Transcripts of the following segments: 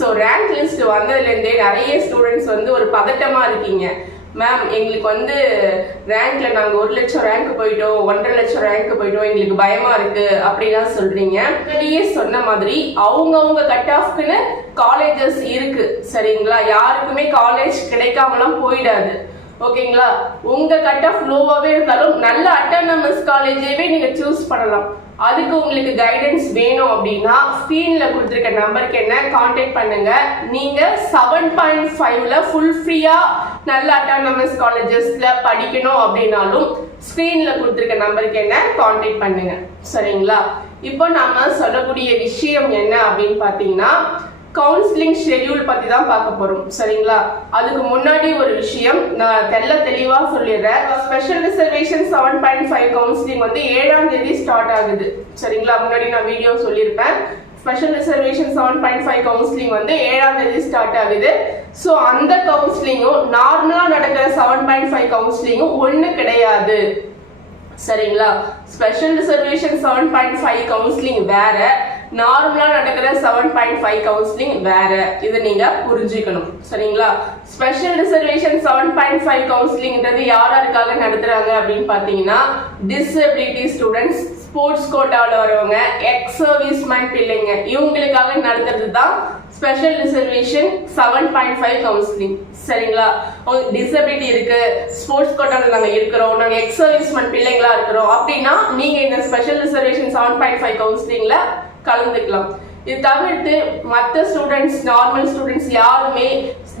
So rank list வந்ததுலேருந்தே நிறைய students வந்து ஒரு பதட்டமா இருக்கீங்க. மேம் எங்களுக்கு வந்து ரேங்க்ல நாங்கள் 1 லட்சம் ரேங்க் போயிட்டோம், 1.5 லட்சம் ரேங்க் போயிட்டோம், எங்களுக்கு பயமா இருக்கு அப்படிலாம் சொல்றீங்க. சொன்ன மாதிரி அவங்கவுங்க கட் ஆஃப்க்குன்னு காலேஜஸ் இருக்கு சரிங்களா. யாருக்குமே காலேஜ் கிடைக்காமலாம் போயிடாது ஓகேங்களா. உங்க கட் ஆஃப் லோவாவே இருந்தாலும் நல்ல அட்டானமஸ் காலேஜேவே நீங்க சூஸ் பண்ணலாம். அதுக்கு உங்களுக்கு கைடன்ஸ் வேணும் அப்படின்னா ஸ்கிரீன்ல கொடுத்துருக்க நம்பருக்கு என்ன கான்டாக்ட் பண்ணுங்க. நீங்க 7.5ல ஃபுல் ஃப்ரீயா நல்ல அட்டானமஸ் காலேஜஸ்ல படிக்கணும் அப்படின்னாலும் ஸ்கிரீன்ல கொடுத்துருக்க நம்பருக்கு என்ன கான்டாக்ட் பண்ணுங்க சரிங்களா. இப்போ நாம சொல்லக்கூடிய விஷயம் என்ன அப்படின்னு பாத்தீங்கன்னா கவுன்சிலிங் ஷெட்யூல் பத்தி தான் பார்க்க போறோம் சரிங்களா. அதுக்கு முன்னாடி ஒரு விஷயம் நான் தெளிவா சொல்லிடுறேன். ஸ்பெஷல் ரிசர்வேஷன் 7.5 கவுன்சிலிங் வந்து 7ஆம் தேதி ஸ்டார்ட் ஆகுது சரிங்களா. முன்னாடி நான் வீடியோ சொல்லியிருப்பேன். ஸ்பெஷல் ரிசர்வேஷன் 7.5 கவுன்சிலிங் வந்து 7ஆம் தேதி ஸ்டார்ட் ஆகுது. ஸோ அந்த கவுன்சிலிங்கும் நார்மலா நடக்கிற 7.5 கவுன்சிலிங்கும் ஒண்ணு கிடையாது சரிங்களா. ஸ்பெஷல் ரிசர்வேஷன் 7.5 கவுன்சிலிங் வேற, நார்மலா நடக்கிற 7.5 கவுன்சிலிங் வேற. இதை நீங்க புரிஞ்சுக்கணும் சரிங்களா. ஸ்பெஷல் ரிசர்வேஷன் 7.5 கவுன்சிலிங்ன்றது யாருக்காக நடத்துறாங்க அப்படின்னு பாத்தீங்கன்னா டிசபிலிட்டி ஸ்டூடெண்ட்ஸ், ஸ்போர்ட்ஸ் கோட்டாவில் வரவங்க, எக்ஸ் சர்வீஸ்மேன் பிள்ளைங்க, இவங்களுக்காக நடத்துறது தான் ஸ்பெஷல் ரிசர்வேஷன் 7.5 கவுன்சிலிங் சரிங்களா. டிசபிலிட்டி இருக்கு, ஸ்போர்ட்ஸ் கோட்டாவில் நாங்க இருக்கிறோம், நாங்க எக்ஸ் சர்வீஸ்மேன் பிள்ளைங்களா இருக்கிறோம் அப்படின்னா நீங்க இந்த ஸ்பெஷல் ரிசர்வேஷன் 7.5 கவுன்சிலிங்ல கலந்துக்கலாம். இது தவிர்த்து மற்ற ஸ்டூடெண்ட்ஸ், நார்மல் ஸ்டூடெண்ட்ஸ் யாருமே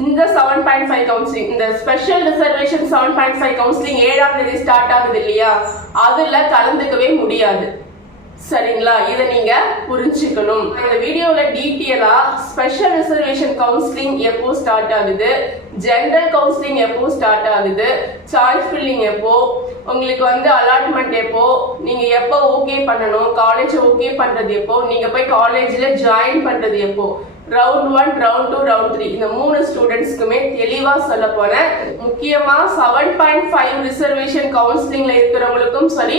இந்த 7.5 கவுன்சிலிங், இந்த ஸ்பெஷல் ரிசர்வேஷன் 7.5 கவுன்சிலிங் 7ஆம் தேதி ஸ்டார்ட் ஆகுது இல்லையா, அதுல கலந்துக்கவே முடியாது சரிங்களா. இதை நீங்க புரிஞ்சுக்கணும். இந்த வீடியோல டீட்டெயிலா ஸ்பெஷல் ரிசர்வேஷன் கவுன்சிலிங் எப்போ ஸ்டார்ட் ஆகுது, ஜெனரல் கவுன்சிலிங் எப்போ ஸ்டார்ட் ஆகுது, சாய்ஸ் ஃபில்லிங் எப்போ, உங்களுக்கு வந்து அலாட்மெண்ட் எப்போ, நீங்க எப்போ ஓகே பண்ணணும், காலேஜ் ஓகே பண்றது எப்போ, நீங்க போய் காலேஜ்ல ஜாயின் பண்றது எப்போ, ரவுண்ட் 1, ரவுண்ட் 2, ரவுண்ட் 3 இந்த 3 ஸ்டூடெண்ட்ஸ்க்குமே தெளிவா சொல்ல போறேன். முக்கியமா 7.5 ரிசர்வேஷன் கவுன்சிலிங்ல இருக்கிறவங்களுக்கும் சரி,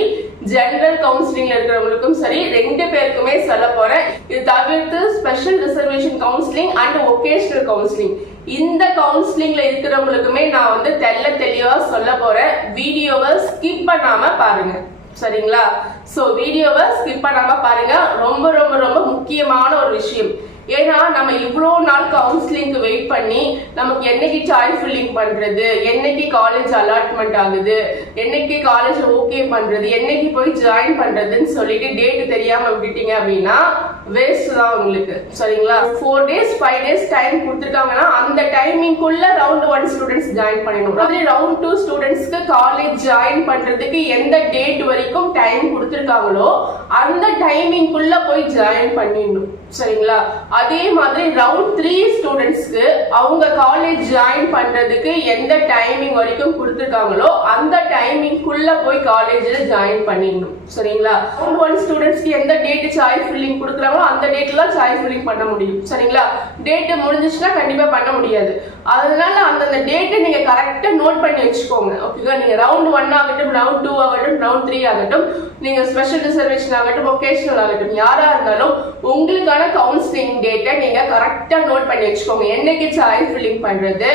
ஜெனரல் கவுன்சிலிங்ல இருக்கிறவங்களுக்கும் சரி, 2 பேருக்குமே சொல்ல போறேன். இது தவிர்த்து special reservation counselling and vocational counselling இந்த கவுன்சிலிங்ல இருக்கிறவங்களுக்குமே நான் வந்து தெளிவா சொல்ல போறேன். வீடியோவை ஸ்கிப் பண்ணாம பாருங்க சரிங்களா. சோ வீடியோவை ஸ்கிப் பண்ணாம பாருங்க. ரொம்ப ரொம்ப ரொம்ப முக்கியமான ஒரு விஷயம். ஏன்னா நம்ம இவ்வளோ நாள் கவுன்சிலிங்க்கு வெயிட் பண்ணி நமக்கு என்னைக்கு சாய்ஸ் ஃபில்லிங் பண்றது, என்னைக்கு காலேஜ் அலாட்மெண்ட் ஆகுது, என்னைக்கு காலேஜ் ஓகே பண்றது, என்னைக்கு போய் ஜாயின் பண்றதுன்னு சொல்லிட்டு டேட் தெரியாம விட்டுட்டீங்க அப்படின்னா வேஸ்ட் தான் உங்களுக்கு சரிங்களா. 4 days 5 days டைம் கொடுத்துருக்காங்கன்னா அந்த டைமிங்குள்ள ரவுண்ட் 1 ஸ்டூடெண்ட்ஸ் ஜாயின் பண்ணணும். அதே ரவுண்ட் 2 ஸ்டூடெண்ட்ஸ்க்கு காலேஜ் ஜாயின் பண்றதுக்கு எந்த டேட் வரைக்கும் டைம் கொடுத்துருக்காங்களோ அந்த டைமிங்குள்ள போய் ஜாயின் பண்ணிடணும் சரிங்களா. அதே மாதிரி ரவுண்ட் 3 ஸ்டூடெண்ட்ஸ்க்கு அவங்க காலேஜ் ஜாயின் பண்றதுக்கு எந்த டைமிங் வரைக்கும் கொடுத்துருக்காங்களோ அந்த டைமிங்குள்ள போய் காலேஜ்ல ஜாயின் பண்ணிடணும் சரிங்களா. ரவுண்ட் 1 ஸ்டூடெண்ட்ஸ்க்கு எந்த டேட் சாய்ஸ் ஃபில்லிங் கொடுக்குறாங்களோ அந்த டேட்ல சாய்ஸ் ஃபில்லிங் பண்ண முடியும் சரிங்களா. டேட் முடிஞ்சிச்சுன்னா கண்டிப்பா பண்ண முடியாது. அதனால அந்த டேட்டை நீங்க கரெக்டா நோட் பண்ணி வச்சுக்கோங்க ஓகேவா. நீங்க ரவுண்ட் 1 ஆகட்டும், ரவுண்ட் 2 ஆகட்டும், ரவுண்ட் 3 ஆகட்டும், நீங்க ஸ்பெஷல் ரிசர்வேஷன் ஆகட்டும், ஒகேஷனல் ஆகட்டும், யாரா இருந்தாலும் உங்களுக்கான கவுன்சிலிங் டேட்டை நீங்க கரெக்டா நோட் பண்ணி வச்சுக்கோங்க. என்னைக்கு சாய்ஸ் ஃபில்லிங் பண்றது,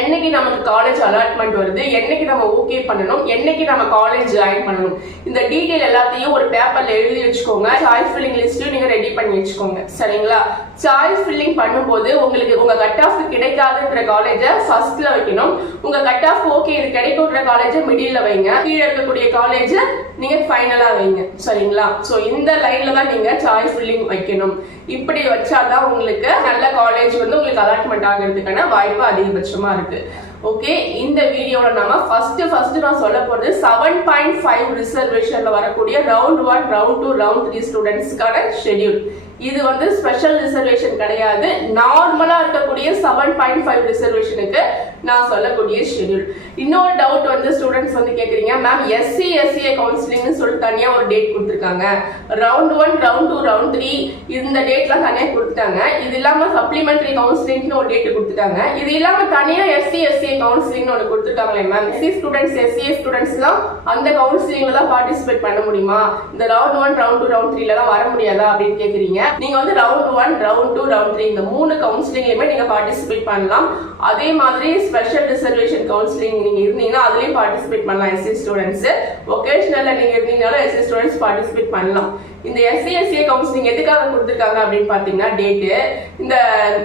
என்னைக்கு நமக்கு காலேஜ் அலாட்மெண்ட் வருது, என்னைக்கு நம்ம ஓகே பண்ணணும், என்னைக்கு நம்ம காலேஜ் ஜாயின் பண்ணணும், இந்த டீடைல் எல்லாத்தையும் ஒரு பேப்பர்ல எழுதி வச்சுக்கோங்க. சாய்ஸ் ஃபில்லிங் லிஸ்ட்டையும் நீங்க ரெடி பண்ணி வச்சுக்கோங்க சரிங்களா. சாய்ஸ் ஃபில்லிங் பண்ணும்போது உங்களுக்கு உங்க கட் ஆஃப் கிடைக்காதுன்ற காலேஜ ஃபர்ஸ்ட்ல வைக்கணும், உங்க கட் ஆஃப் ஓகே இது கிடைக்கும்ன்ற காலேஜ மிடில்ல வைங்க, கீழே இருக்கக்கூடிய காலேஜ நீங்க ஃபைனலா வைங்க சரிங்களா. சோ இந்த லைன்ல தான் நீங்க சாய்ஸ் ஃபில்லிங் வைக்கணும். இப்படி வச்சாதான் உங்களுக்கு நல்ல காலேஜ் வந்து உங்களுக்கு அலாட்மெண்ட் ஆகிறதுக்கான வாய்ப்பு அதிகபட்சமா இருக்கு. ஓகே, இந்த வீடியோல நம்ம ஃபர்ஸ்ட் நான் சொல்ல போறது 7.5 ரிசர்வேஷன்ல வரக்கூடிய ரவுண்ட் 1, ரவுண்ட் 2, ரவுண்ட் 3 ஸ்டூடெண்ட்ஸ்க்கான ஷெட்யூல். இது வந்து ஸ்பெஷல் ரிசர்வேஷன் கிடையாது. நார்மலா இருக்கக்கூடிய 7.5 ரிசர்வேஷனுக்கு நான் சொல்லக்கூடிய ஷெட்யூல். இன்னொரு டவுட் வந்து ஸ்டூடெண்ட்ஸ் வந்து கேட்குறீங்க, மேம் SC/SCA கவுன்சிலிங்னு சொல்லிட்டு தனியாக ஒரு டேட் கொடுத்துருக்காங்க, ரவுண்ட் 1 ரவுண்ட் 2 ரவுண்ட் 3 இந்த டேட்லாம் தனியாக கொடுத்துட்டாங்க, இது இல்லாமல் சப்ளிமெண்டரி கவுன்சிலிங்னு ஒரு டேட் கொடுத்துட்டாங்க, இது இல்லாமல் தனியாக SC/SCA கவுன்சிலிங்னு ஒன்று கொடுத்துருக்காங்களே மேம், SC ஸ்டூடெண்ட்ஸ் SCA ஸ்டூடெண்ட்ஸ்லாம் அந்த கவுன்சிலிங்ல தான் பார்ட்டிசிபேட் பண்ண முடியுமா, இந்த ரவுண்ட் 1 ரவுண்ட் 2 ரவுண்ட் 3 தான் வர முடியாதா அப்படின்னு கேட்குறீங்க. நீங்க வந்து ரவுண்ட் 1 ரவுண்ட் 2 ரவுண்ட் 3 இந்த 3 கவுன்சிலிங்லயுமே நீங்க பார்ட்டிசிபேட் பண்ணலாம். அதே மாதிரி ஸ்பெஷல் ரிசர்வேஷன் கவுன்சிலிங் நீங்க இருந்தீங்கன்னா அதுலயும் பார்ட்டிசிபேட் பண்ணலாம். SC ஸ்டூடெண்ட்ஸ் ஒகேஷனல்ல நீங்க இருந்தீங்கனாலும் SC ஸ்டூடெண்ட்ஸ் பார்ட்டிசிபேட் பண்ணலாம். இந்த SC/SCA கவுன்சிலிங் எதுக்காக கொடுத்துருக்காங்க அப்படின்னு பாத்தீங்கன்னா டேட்டு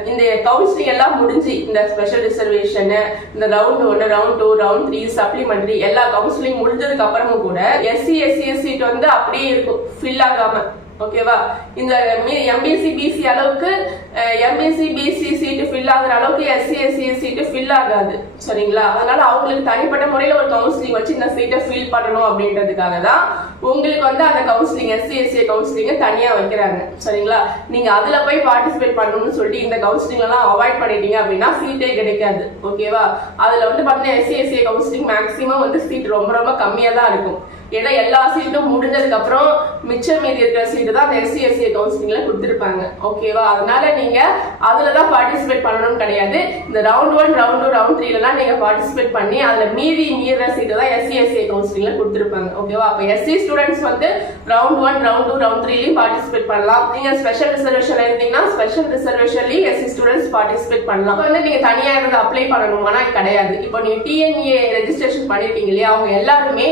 இந்த கவுன்சிலிங் எல்லாம் முடிஞ்சு இந்த ஸ்பெஷல் ரிசர்வேஷன் இந்த ரவுண்ட் 1 ரவுண்ட் 2 ரவுண்ட் 3 சப்ளிமெண்டரி எல்லா கவுன்சிலிங் முடிஞ்சதுக்கு அப்புறமும் கூட SC/SCA சீட் வந்து அப்படியே இருக்கும், ஃபில் ஆகாம. ஓகேவா, இந்த MBC BC அளவுக்கு MBC BC சீட்டு ஃபில் ஆகுற அளவுக்கு SC/SCA சீட்டு ஃபில் ஆகாது. சரிங்களா, அதனால அவங்களுக்கு தனிப்பட்ட முறையில் ஒரு கவுன்சிலிங் வச்சு இந்த சீட்டை ஃபில் பண்ணணும் அப்படின்றதுக்காக தான் உங்களுக்கு வந்து அந்த கவுன்சிலிங் SC/SCA கவுன்சிலிங்கை தனியாக வைக்கிறாங்க. சரிங்களா, நீங்க அதுல போய் பார்ட்டிசிபேட் பண்ணணும்னு சொல்லிட்டு இந்த கவுன்சிலிங்லாம் அவாய்ட் பண்ணிட்டீங்க அப்படின்னா சீட்டே கிடைக்காது. ஓகேவா, அதுல வந்து பார்த்தீங்கன்னா SC/SCA கவுன்சிலிங் மேக்ஸிமம் வந்து சீட் ரொம்ப ரொம்ப கம்மியாக தான் இருக்கும். ஏன்னா எல்லா சீட்டும் முடிஞ்சதுக்கு அப்புறம் மிச்சம் மீதி இருக்கிற சீட்டு தான் அந்த SC/SCA கவுன்சிலிங்ல கொடுத்துருப்பாங்க. ஓகேவா, அதனால நீங்க அதுலதான் பார்ட்டிசிபேட் பண்ணணும்னு கிடையாது. இந்த ரவுண்ட் 1 ரவுண்ட் 2 ரவுண்ட் 3 நீங்க பார்ட்டிசிபேட் பண்ணி அதுல மீற சீட்டு தான் SC/SCA கவுன்சிலிங்ல கொடுத்துருப்பாங்க. ஓகேவா, அப்ப SC ஸ்டூடெண்ட்ஸ் வந்து ரவுண்ட் 1 ரவுண்ட் 2 ரவுண்ட் 3 பார்ட்டிசிபேட் பண்ணலாம். நீங்க ஸ்பெஷல் ரிசர்வேஷன்ல இருந்தீங்கன்னா ஸ்பெஷல் ரிசர்வேஷன்லயும் SC ஸ்டூடெண்ட்ஸ் பார்ட்டிசிபேட் பண்ணலாம். வந்து நீங்க தனியா இருந்து அப்ளை பண்ணணுமானா கிடையாது. இப்போ நீங்க TNA ரெஜிஸ்ட்ரேஷன் பண்ணிருக்கீங்க இல்லையா, அவங்க எல்லாருமே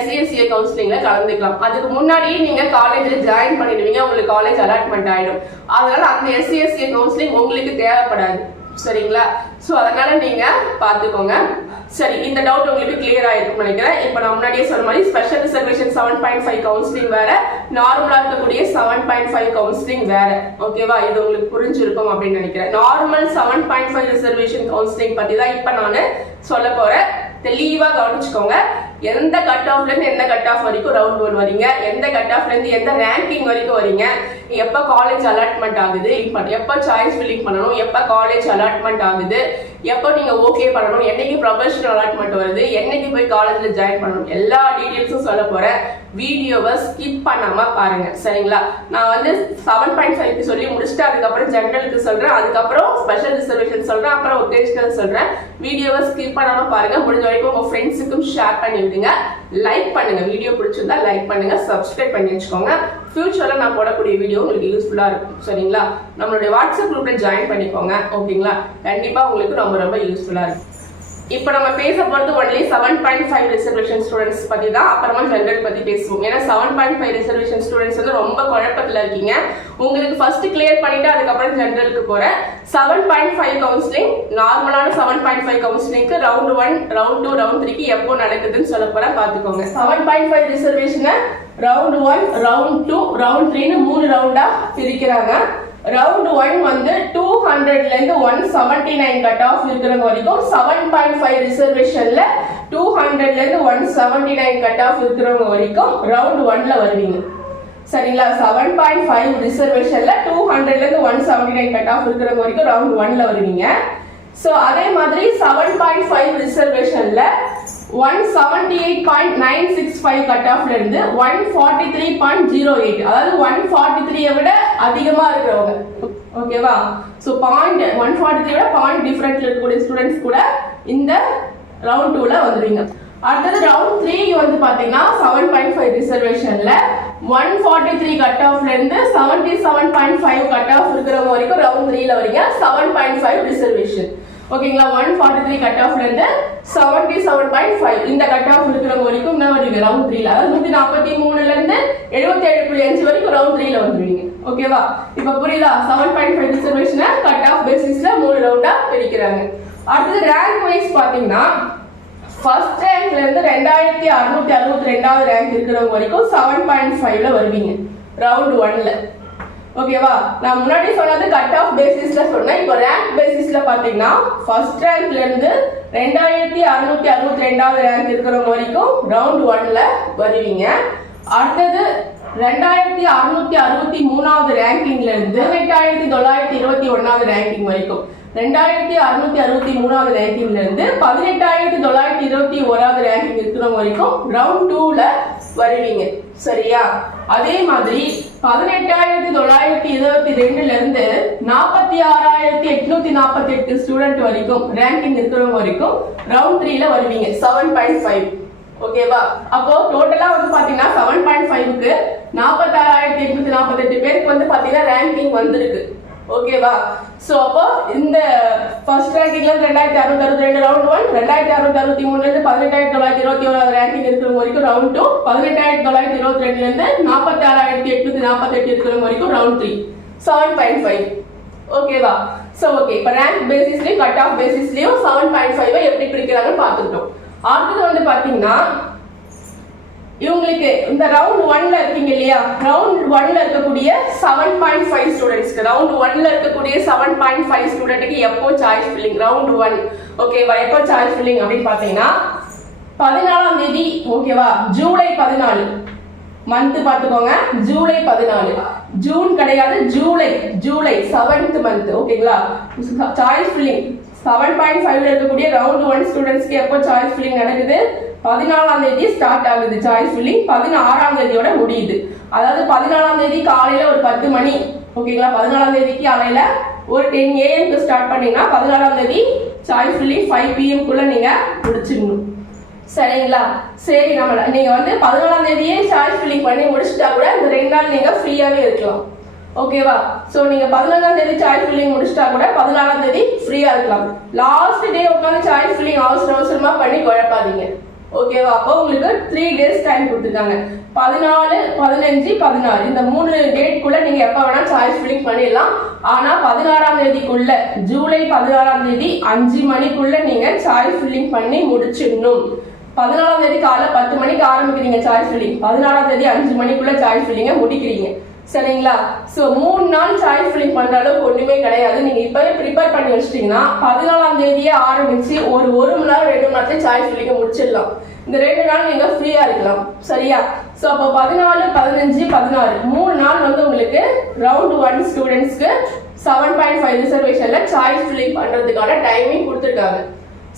SC/SCA கவுன்சிலிங்ல கலந்துக்கலாம். அதுக்கு முன்னாடியே நீங்க காலேஜ்ல ஜாயின் பண்ணிடுவீங்க, உங்களுக்கு காலேஜ் அலாட்மெண்ட் ஆயிடும். அதனால அந்த SC/SCA கவுன்சிலிங் உங்களுக்கு தேவைப்படாது. சரிங்களா, சோ அதனால நீங்க பாத்துக்கோங்க. சரி, இந்த டவுட் உங்களுக்கு கிளியர் ஆயிருக்கும் நினைக்கிறேன். இப்போ நான் முன்னாடியே சொன்ன மாதிரி ஸ்பெஷல் ரிசர்வேஷன் 7.5 கவுன்சிலிங் வேற, நார்மலா இருக்கக்கூடிய 7.5 கவுன்சிலிங் வேற. ஓகேவா, இது உங்களுக்கு புரிஞ்சிருக்கும் அப்படின்னு நினைக்கிறேன். நார்மல் 7.5 ரிசர்வேஷன் கவுன்சிலிங் பத்தி தான் இப்ப நான் சொல்ல போறேன். தெளிவா கவனிச்சுக்கோங்க. எந்த கட் ஆஃப்ல இருந்து எந்த கட் ஆஃப் வரைக்கும் ரவுண்ட் 1 வரீங்க, எந்த கட் ஆஃப்ல இருந்து எந்த ரேங்கிங் வரைக்கும் வரீங்க, எப்ப காலேஜ் அலாட்மெண்ட் ஆகுது, எப்ப சாய்ஸ் ஃபில்லிங் பண்ணணும், எப்ப காலேஜ் அலாட்மெண்ட் ஆகுது, எப்போ நீங்க ஓகே பண்ணணும், என்னைக்கு ப்ரொஃபஷனல் அலாட்மெண்ட் வருது, என்னைக்கு போய் காலேஜ்ல ஜாயின் பண்ணணும், எல்லா டீடைல்ஸும் சொல்ல போறேன். வீடியோவை ஸ்கிப் பண்ணாம பாருங்க. சரிங்களா, நான் வந்து 7.5 சொல்லி முடிச்சுட்டு அதுக்கப்புறம் ஜெனரலுக்கு சொல்றேன், அதுக்கப்புறம் ஸ்பெஷல் ரிசர்வேஷன் சொல்றேன், அப்புறம் ஒகேஷனல் சொல்றேன். வீடியோவை ஸ்கிப் பண்ணாம பாருங்க. முடிஞ்ச வரைக்கும் உங்க ஃப்ரெண்ட்ஸுக்கும் ஷேர் பண்ணி விடுங்க. லைக் பண்ணுங்க, வீடியோ பிடிச்சிருந்தா லைக் பண்ணுங்க, சப்ஸ்கிரைப் பண்ணி வச்சுக்கோங்க. ஃபியூச்சர்ல நான் போடக்கூடிய வீடியோ உங்களுக்கு யூஸ்ஃபுல்லா இருக்கும். சரிங்களா, நம்மளுடைய வாட்ஸ்அப் குரூப்ல ஜாயின் பண்ணிக்கோங்க. ஓகேங்களா, கண்டிப்பா உங்களுக்கு ரொம்ப ரொம்ப யூஸ்ஃபுல்லா இருக்கும். இப்போ நம்ம பேச போறது ஒன்லி 7.5 ரிசர்வேஷன் ஸ்டூடெண்ட்ஸ் பத்தி தான். அப்புறமா ஜெனரல் பத்தி பேசுவோம். ஏன்னா 7.5 ரிசர்வேஷன் ஸ்டூடெண்ட்ஸ் வந்து ரொம்ப குழப்பத்துல இருக்கீங்க. உங்களுக்கு ஃபர்ஸ்ட் கிளியர் பண்ணிட்டு அதுக்கப்புறம் ஜெனரலுக்கு போறேன். 7.5 கவுன்சிலிங், நார்மலான 7.5 கவுன்சிலிங்க்கு ரவுண்ட் 1 ரவுண்ட் 2 ரவுண்ட் 3க்கு எப்போ நடக்குதுன்னு சொல்ல போறேன், பாத்துக்கோங்க. 7.5 ரிசர்வேஷன் ரவுண்ட் 1 ரவுண்ட் 2 ரவுண்ட் 3ன்னு 3 ரவுண்டா பிரிக்கிறாங்க. ரவுண்ட் 1 வந்து 200ல இருந்து 179 கட் ஆஃப் இருக்கிறவங்க வரைக்கும் 7.5 ரிசர்வேஷன்ல 200ல இருந்து 179 கட் ஆஃப் இருக்கிறவங்க வரைக்கும் ரவுண்ட் 1ல வருவீங்க. சரிங்களா, 7.5 ரிசர்வேஷன்ல 200ல இருந்து 179 கட் ஆஃப் இருக்கிறவங்க வரைக்கும் ரவுண்ட் 1ல வருவீங்க. சோ அதே மாதிரி 7.5 ரிசர்வேஷன்ல 178.965 கட் ஆஃப்ல இருந்து 143.08, அதாவது 143 விட அதிகமா இருக்கிறவங்க. ஓகேவா, சோ 143 விட பாயிண்ட் டிஃபரன்ஸ்ல இருக்கக்கூடிய ஸ்டூடெண்ட்ஸ் கூட இந்த ரவுண்ட் 2ல வந்துருவீங்க. அடுத்தது ரவுண்ட் 3 வந்து பாத்தீங்கன்னா 7.5 ரிசர்வேஷன்ல 143 கட் ஆஃப்ல இருந்து 77.5 கட் ஆஃப் இருக்கிறவங்க வரைக்கும் ரவுண்ட் 3ல வரீங்க. 7.5 ரிசர்வேஷன். ஓகேங்களா, 143 கட் ஆஃப்ல இருந்து 77.5 இந்த கட் ஆஃப் இருக்கிறவங்க வரைக்கும் என்ன வருவீங்க ரவுண்ட் 3ல. அதாவது 143ல இருந்து 77.5 வரைக்கும் ரவுண்ட் 3ல வந்துருவீங்க. ஓகேவா, இப்ப புரியுதா? 7.5 ரிசர்வேஷனை கட் ஆஃப் பேசிஸ்ல 3 ரவுண்டா பிரிக்கிறாங்க. அடுத்தது ரேங்க் வைஸ் பாத்தீங்கன்னா ஃபர்ஸ்ட் ரேங்க்ல இருந்து 2662வது ரேங்க் இருக்கிறவங்க வரைக்கும் 7.5ல வருவீங்க ரவுண்ட் 1ல. ஓகேவா, நான் முன்னாடி சொன்னது கட் ஆஃப் பேசிஸ்ல சொன்னேன். இப்போ ரேங்க் பேசிஸ்ல பாத்தீங்கன்னா ஃபர்ஸ்ட் ரேங்க்ல இருந்து 2662வது ரேங்க் இருக்கிறவங்க வரைக்கும் ரவுண்ட் 1ல வருவீங்க. அடுத்தது 2663வது ரேங்கிங்ல இருந்து 8921வது ரேங்கிங் வரைக்கும் 2663வது ரேங்கிங்ல இருந்து 18921வது ரேங்கிங் இருக்கிறவங்க வரைக்கும் ரவுண்ட் 2ல வருவீங்க. சரியா? அதே மாதிரி 18922ல இருந்து 46848 ஸ்டூடெண்ட் வரைக்கும் ரேங்கிங் இருக்கிறவங்க வரைக்கும் ரவுண்ட் 3ல வருவீங்க 7.5. ஓகேவா? அப்போ டோட்டலா வந்து பாத்தீங்கன்னா 7.5க்கு 46848 பேருக்கு வந்து பாத்தீங்கன்னா ரேங்கிங் வந்திருக்கு. ஓகேவா? சோ அப்போ இந்த ஃபர்ஸ்ட் ரேங்கிங்ல 2662 ரவுண்ட் 1, 2663ல இருந்து 18921 ரேங்கிங் இருக்கிறவங்க வரைக்கும் ரவுண்ட் 2, 18922ல இருந்து 46848 இருக்கிறவங்க வரைக்கும் ரவுண்ட் 3 7.5. ஓகேவா? சோ ஓகே, இப்போ ரேங்க் பேசிஸ்லயும் கட் ஆஃப் பேசிஸ்லயும் 7.5 எப்படி பிரிக்கிறாங்கன்னு பார்த்துட்டோம். அடுத்தது வந்து பாத்தீங்கன்னா இவங்களுக்கு இந்த ரவுண்ட் 1ல இருக்கீங்க இல்லையா, ரவுண்ட் 1ல இருக்கக்கூடிய 7.5 ஸ்டூடெண்ட்ஸ்க்கு ரவுண்ட் 1ல இருக்கக்கூடிய 7.5 ஸ்டூடெண்ட்க்கு எப்போ சாய்ஸ் ஃபில்லிங் ரவுண்ட் 1. ஓகேவா? எப்போ சாய்ஸ் ஃபில்லிங் அப்படின்னு பாத்தீங்கன்னா 14ஆம் தேதி. ஓகேவா? ஜூலை 14 மந்த் பாத்துக்கோங்க. ஜூலை 14, ஜூன் கிடையாது, ஜூலை 7th மந்த். ஓகேங்களா? சாய்ஸ் ஃபில்லிங் 7.5ல இருக்கக்கூடிய ரவுண்ட் 1 ஸ்டூடெண்ட்ஸ்க்கு எப்போ சாய்ஸ் ஃபில்லிங் நடக்குது? 14ஆம் தேதி ஸ்டார்ட் ஆகுது சாய்ஸ் ஃபில்லிங், 16ஆம் தேதியோட முடியுது. அதாவது 14ஆம் தேதி காலையில ஒரு 10 மணி. ஓகேங்களா? 14ஆம் தேதிக்கு காலையில ஒரு 10 AM ஸ்டார்ட் பண்ணீங்கன்னா 16ஆம் தேதி சாய்ஸ் ஃபில்லிங் 5 PM குள்ள நீங்க முடிச்சிடணும். சரிங்களா? சரி, நீங்க வந்து 14ஆம் தேதியே சாய்ஸ் ஃபில்லிங் பண்ணி முடிச்சிட்டா கூட இந்த 2 நாள் நீங்க ஃப்ரீயாவே இருக்கலாம். ஓகேவா? சோ நீங்க 14ஆம் தேதி சாய்ஸ் ஃபில்லிங் முடிச்சிட்டா கூட 16ஆம் தேதி ஃப்ரீயா இருக்கலாம். லாஸ்ட் டே உட்காந்து சாய்ஸ் ஃபில்லிங் அவசரமா பண்ணி குழப்பாதீங்க. ஓகேவா? அப்போ உங்களுக்கு 3 days டைம் கொடுத்துருக்காங்க. 14, 15, 16 இந்த 3 டேட்குள்ள நீங்க எப்ப வேணா சாய்ஸ் ஃபில்லிங் பண்ணிடலாம். ஆனா 16ஆம் தேதிக்குள்ள, ஜூலை 16ஆம் தேதி 5 மணிக்குள்ள நீங்க சாய்ஸ் ஃபில்லிங் பண்ணி முடிச்சிடணும். 14ஆம் தேதி காலை 10 மணிக்கு ஆரம்பிக்கிறீங்க சாய்ஸ் ஃபில்லிங், 16ஆம் தேதி 5 மணிக்குள்ள சாய்ஸ் ஃபில்லிங்க முடிக்கிறீங்க. சரிங்களா? சோ 3 நாள் சாய்ஸ் ஃபில்லிங் பண்ற அளவுக்கு ஒண்ணுமே கிடையாது. நீங்க இப்பவே ப்ரிப்பேர் பண்ணி வச்சிட்டீங்கன்னா 14ஆம் தேதியே ஆரம்பிச்சு ஒரு மணி நேரம் 2 மணி நேரத்துல சாய்ஸ் ஃபில்லிங்க முடிச்சிடலாம். இந்த 2 நாள் நீங்க ஃப்ரீயா இருக்கலாம். சரியா? சோ அப்போ 14, 15, 16 3 நாள் வந்து உங்களுக்கு ரவுண்ட் 1 ஸ்டூடெண்ட்ஸ்க்கு 7.5 ரிசர்வேஷன்ல சாய்ஸ் ஃபில்லிங் பண்றதுக்கான டைமிங் கொடுத்துருக்காங்க.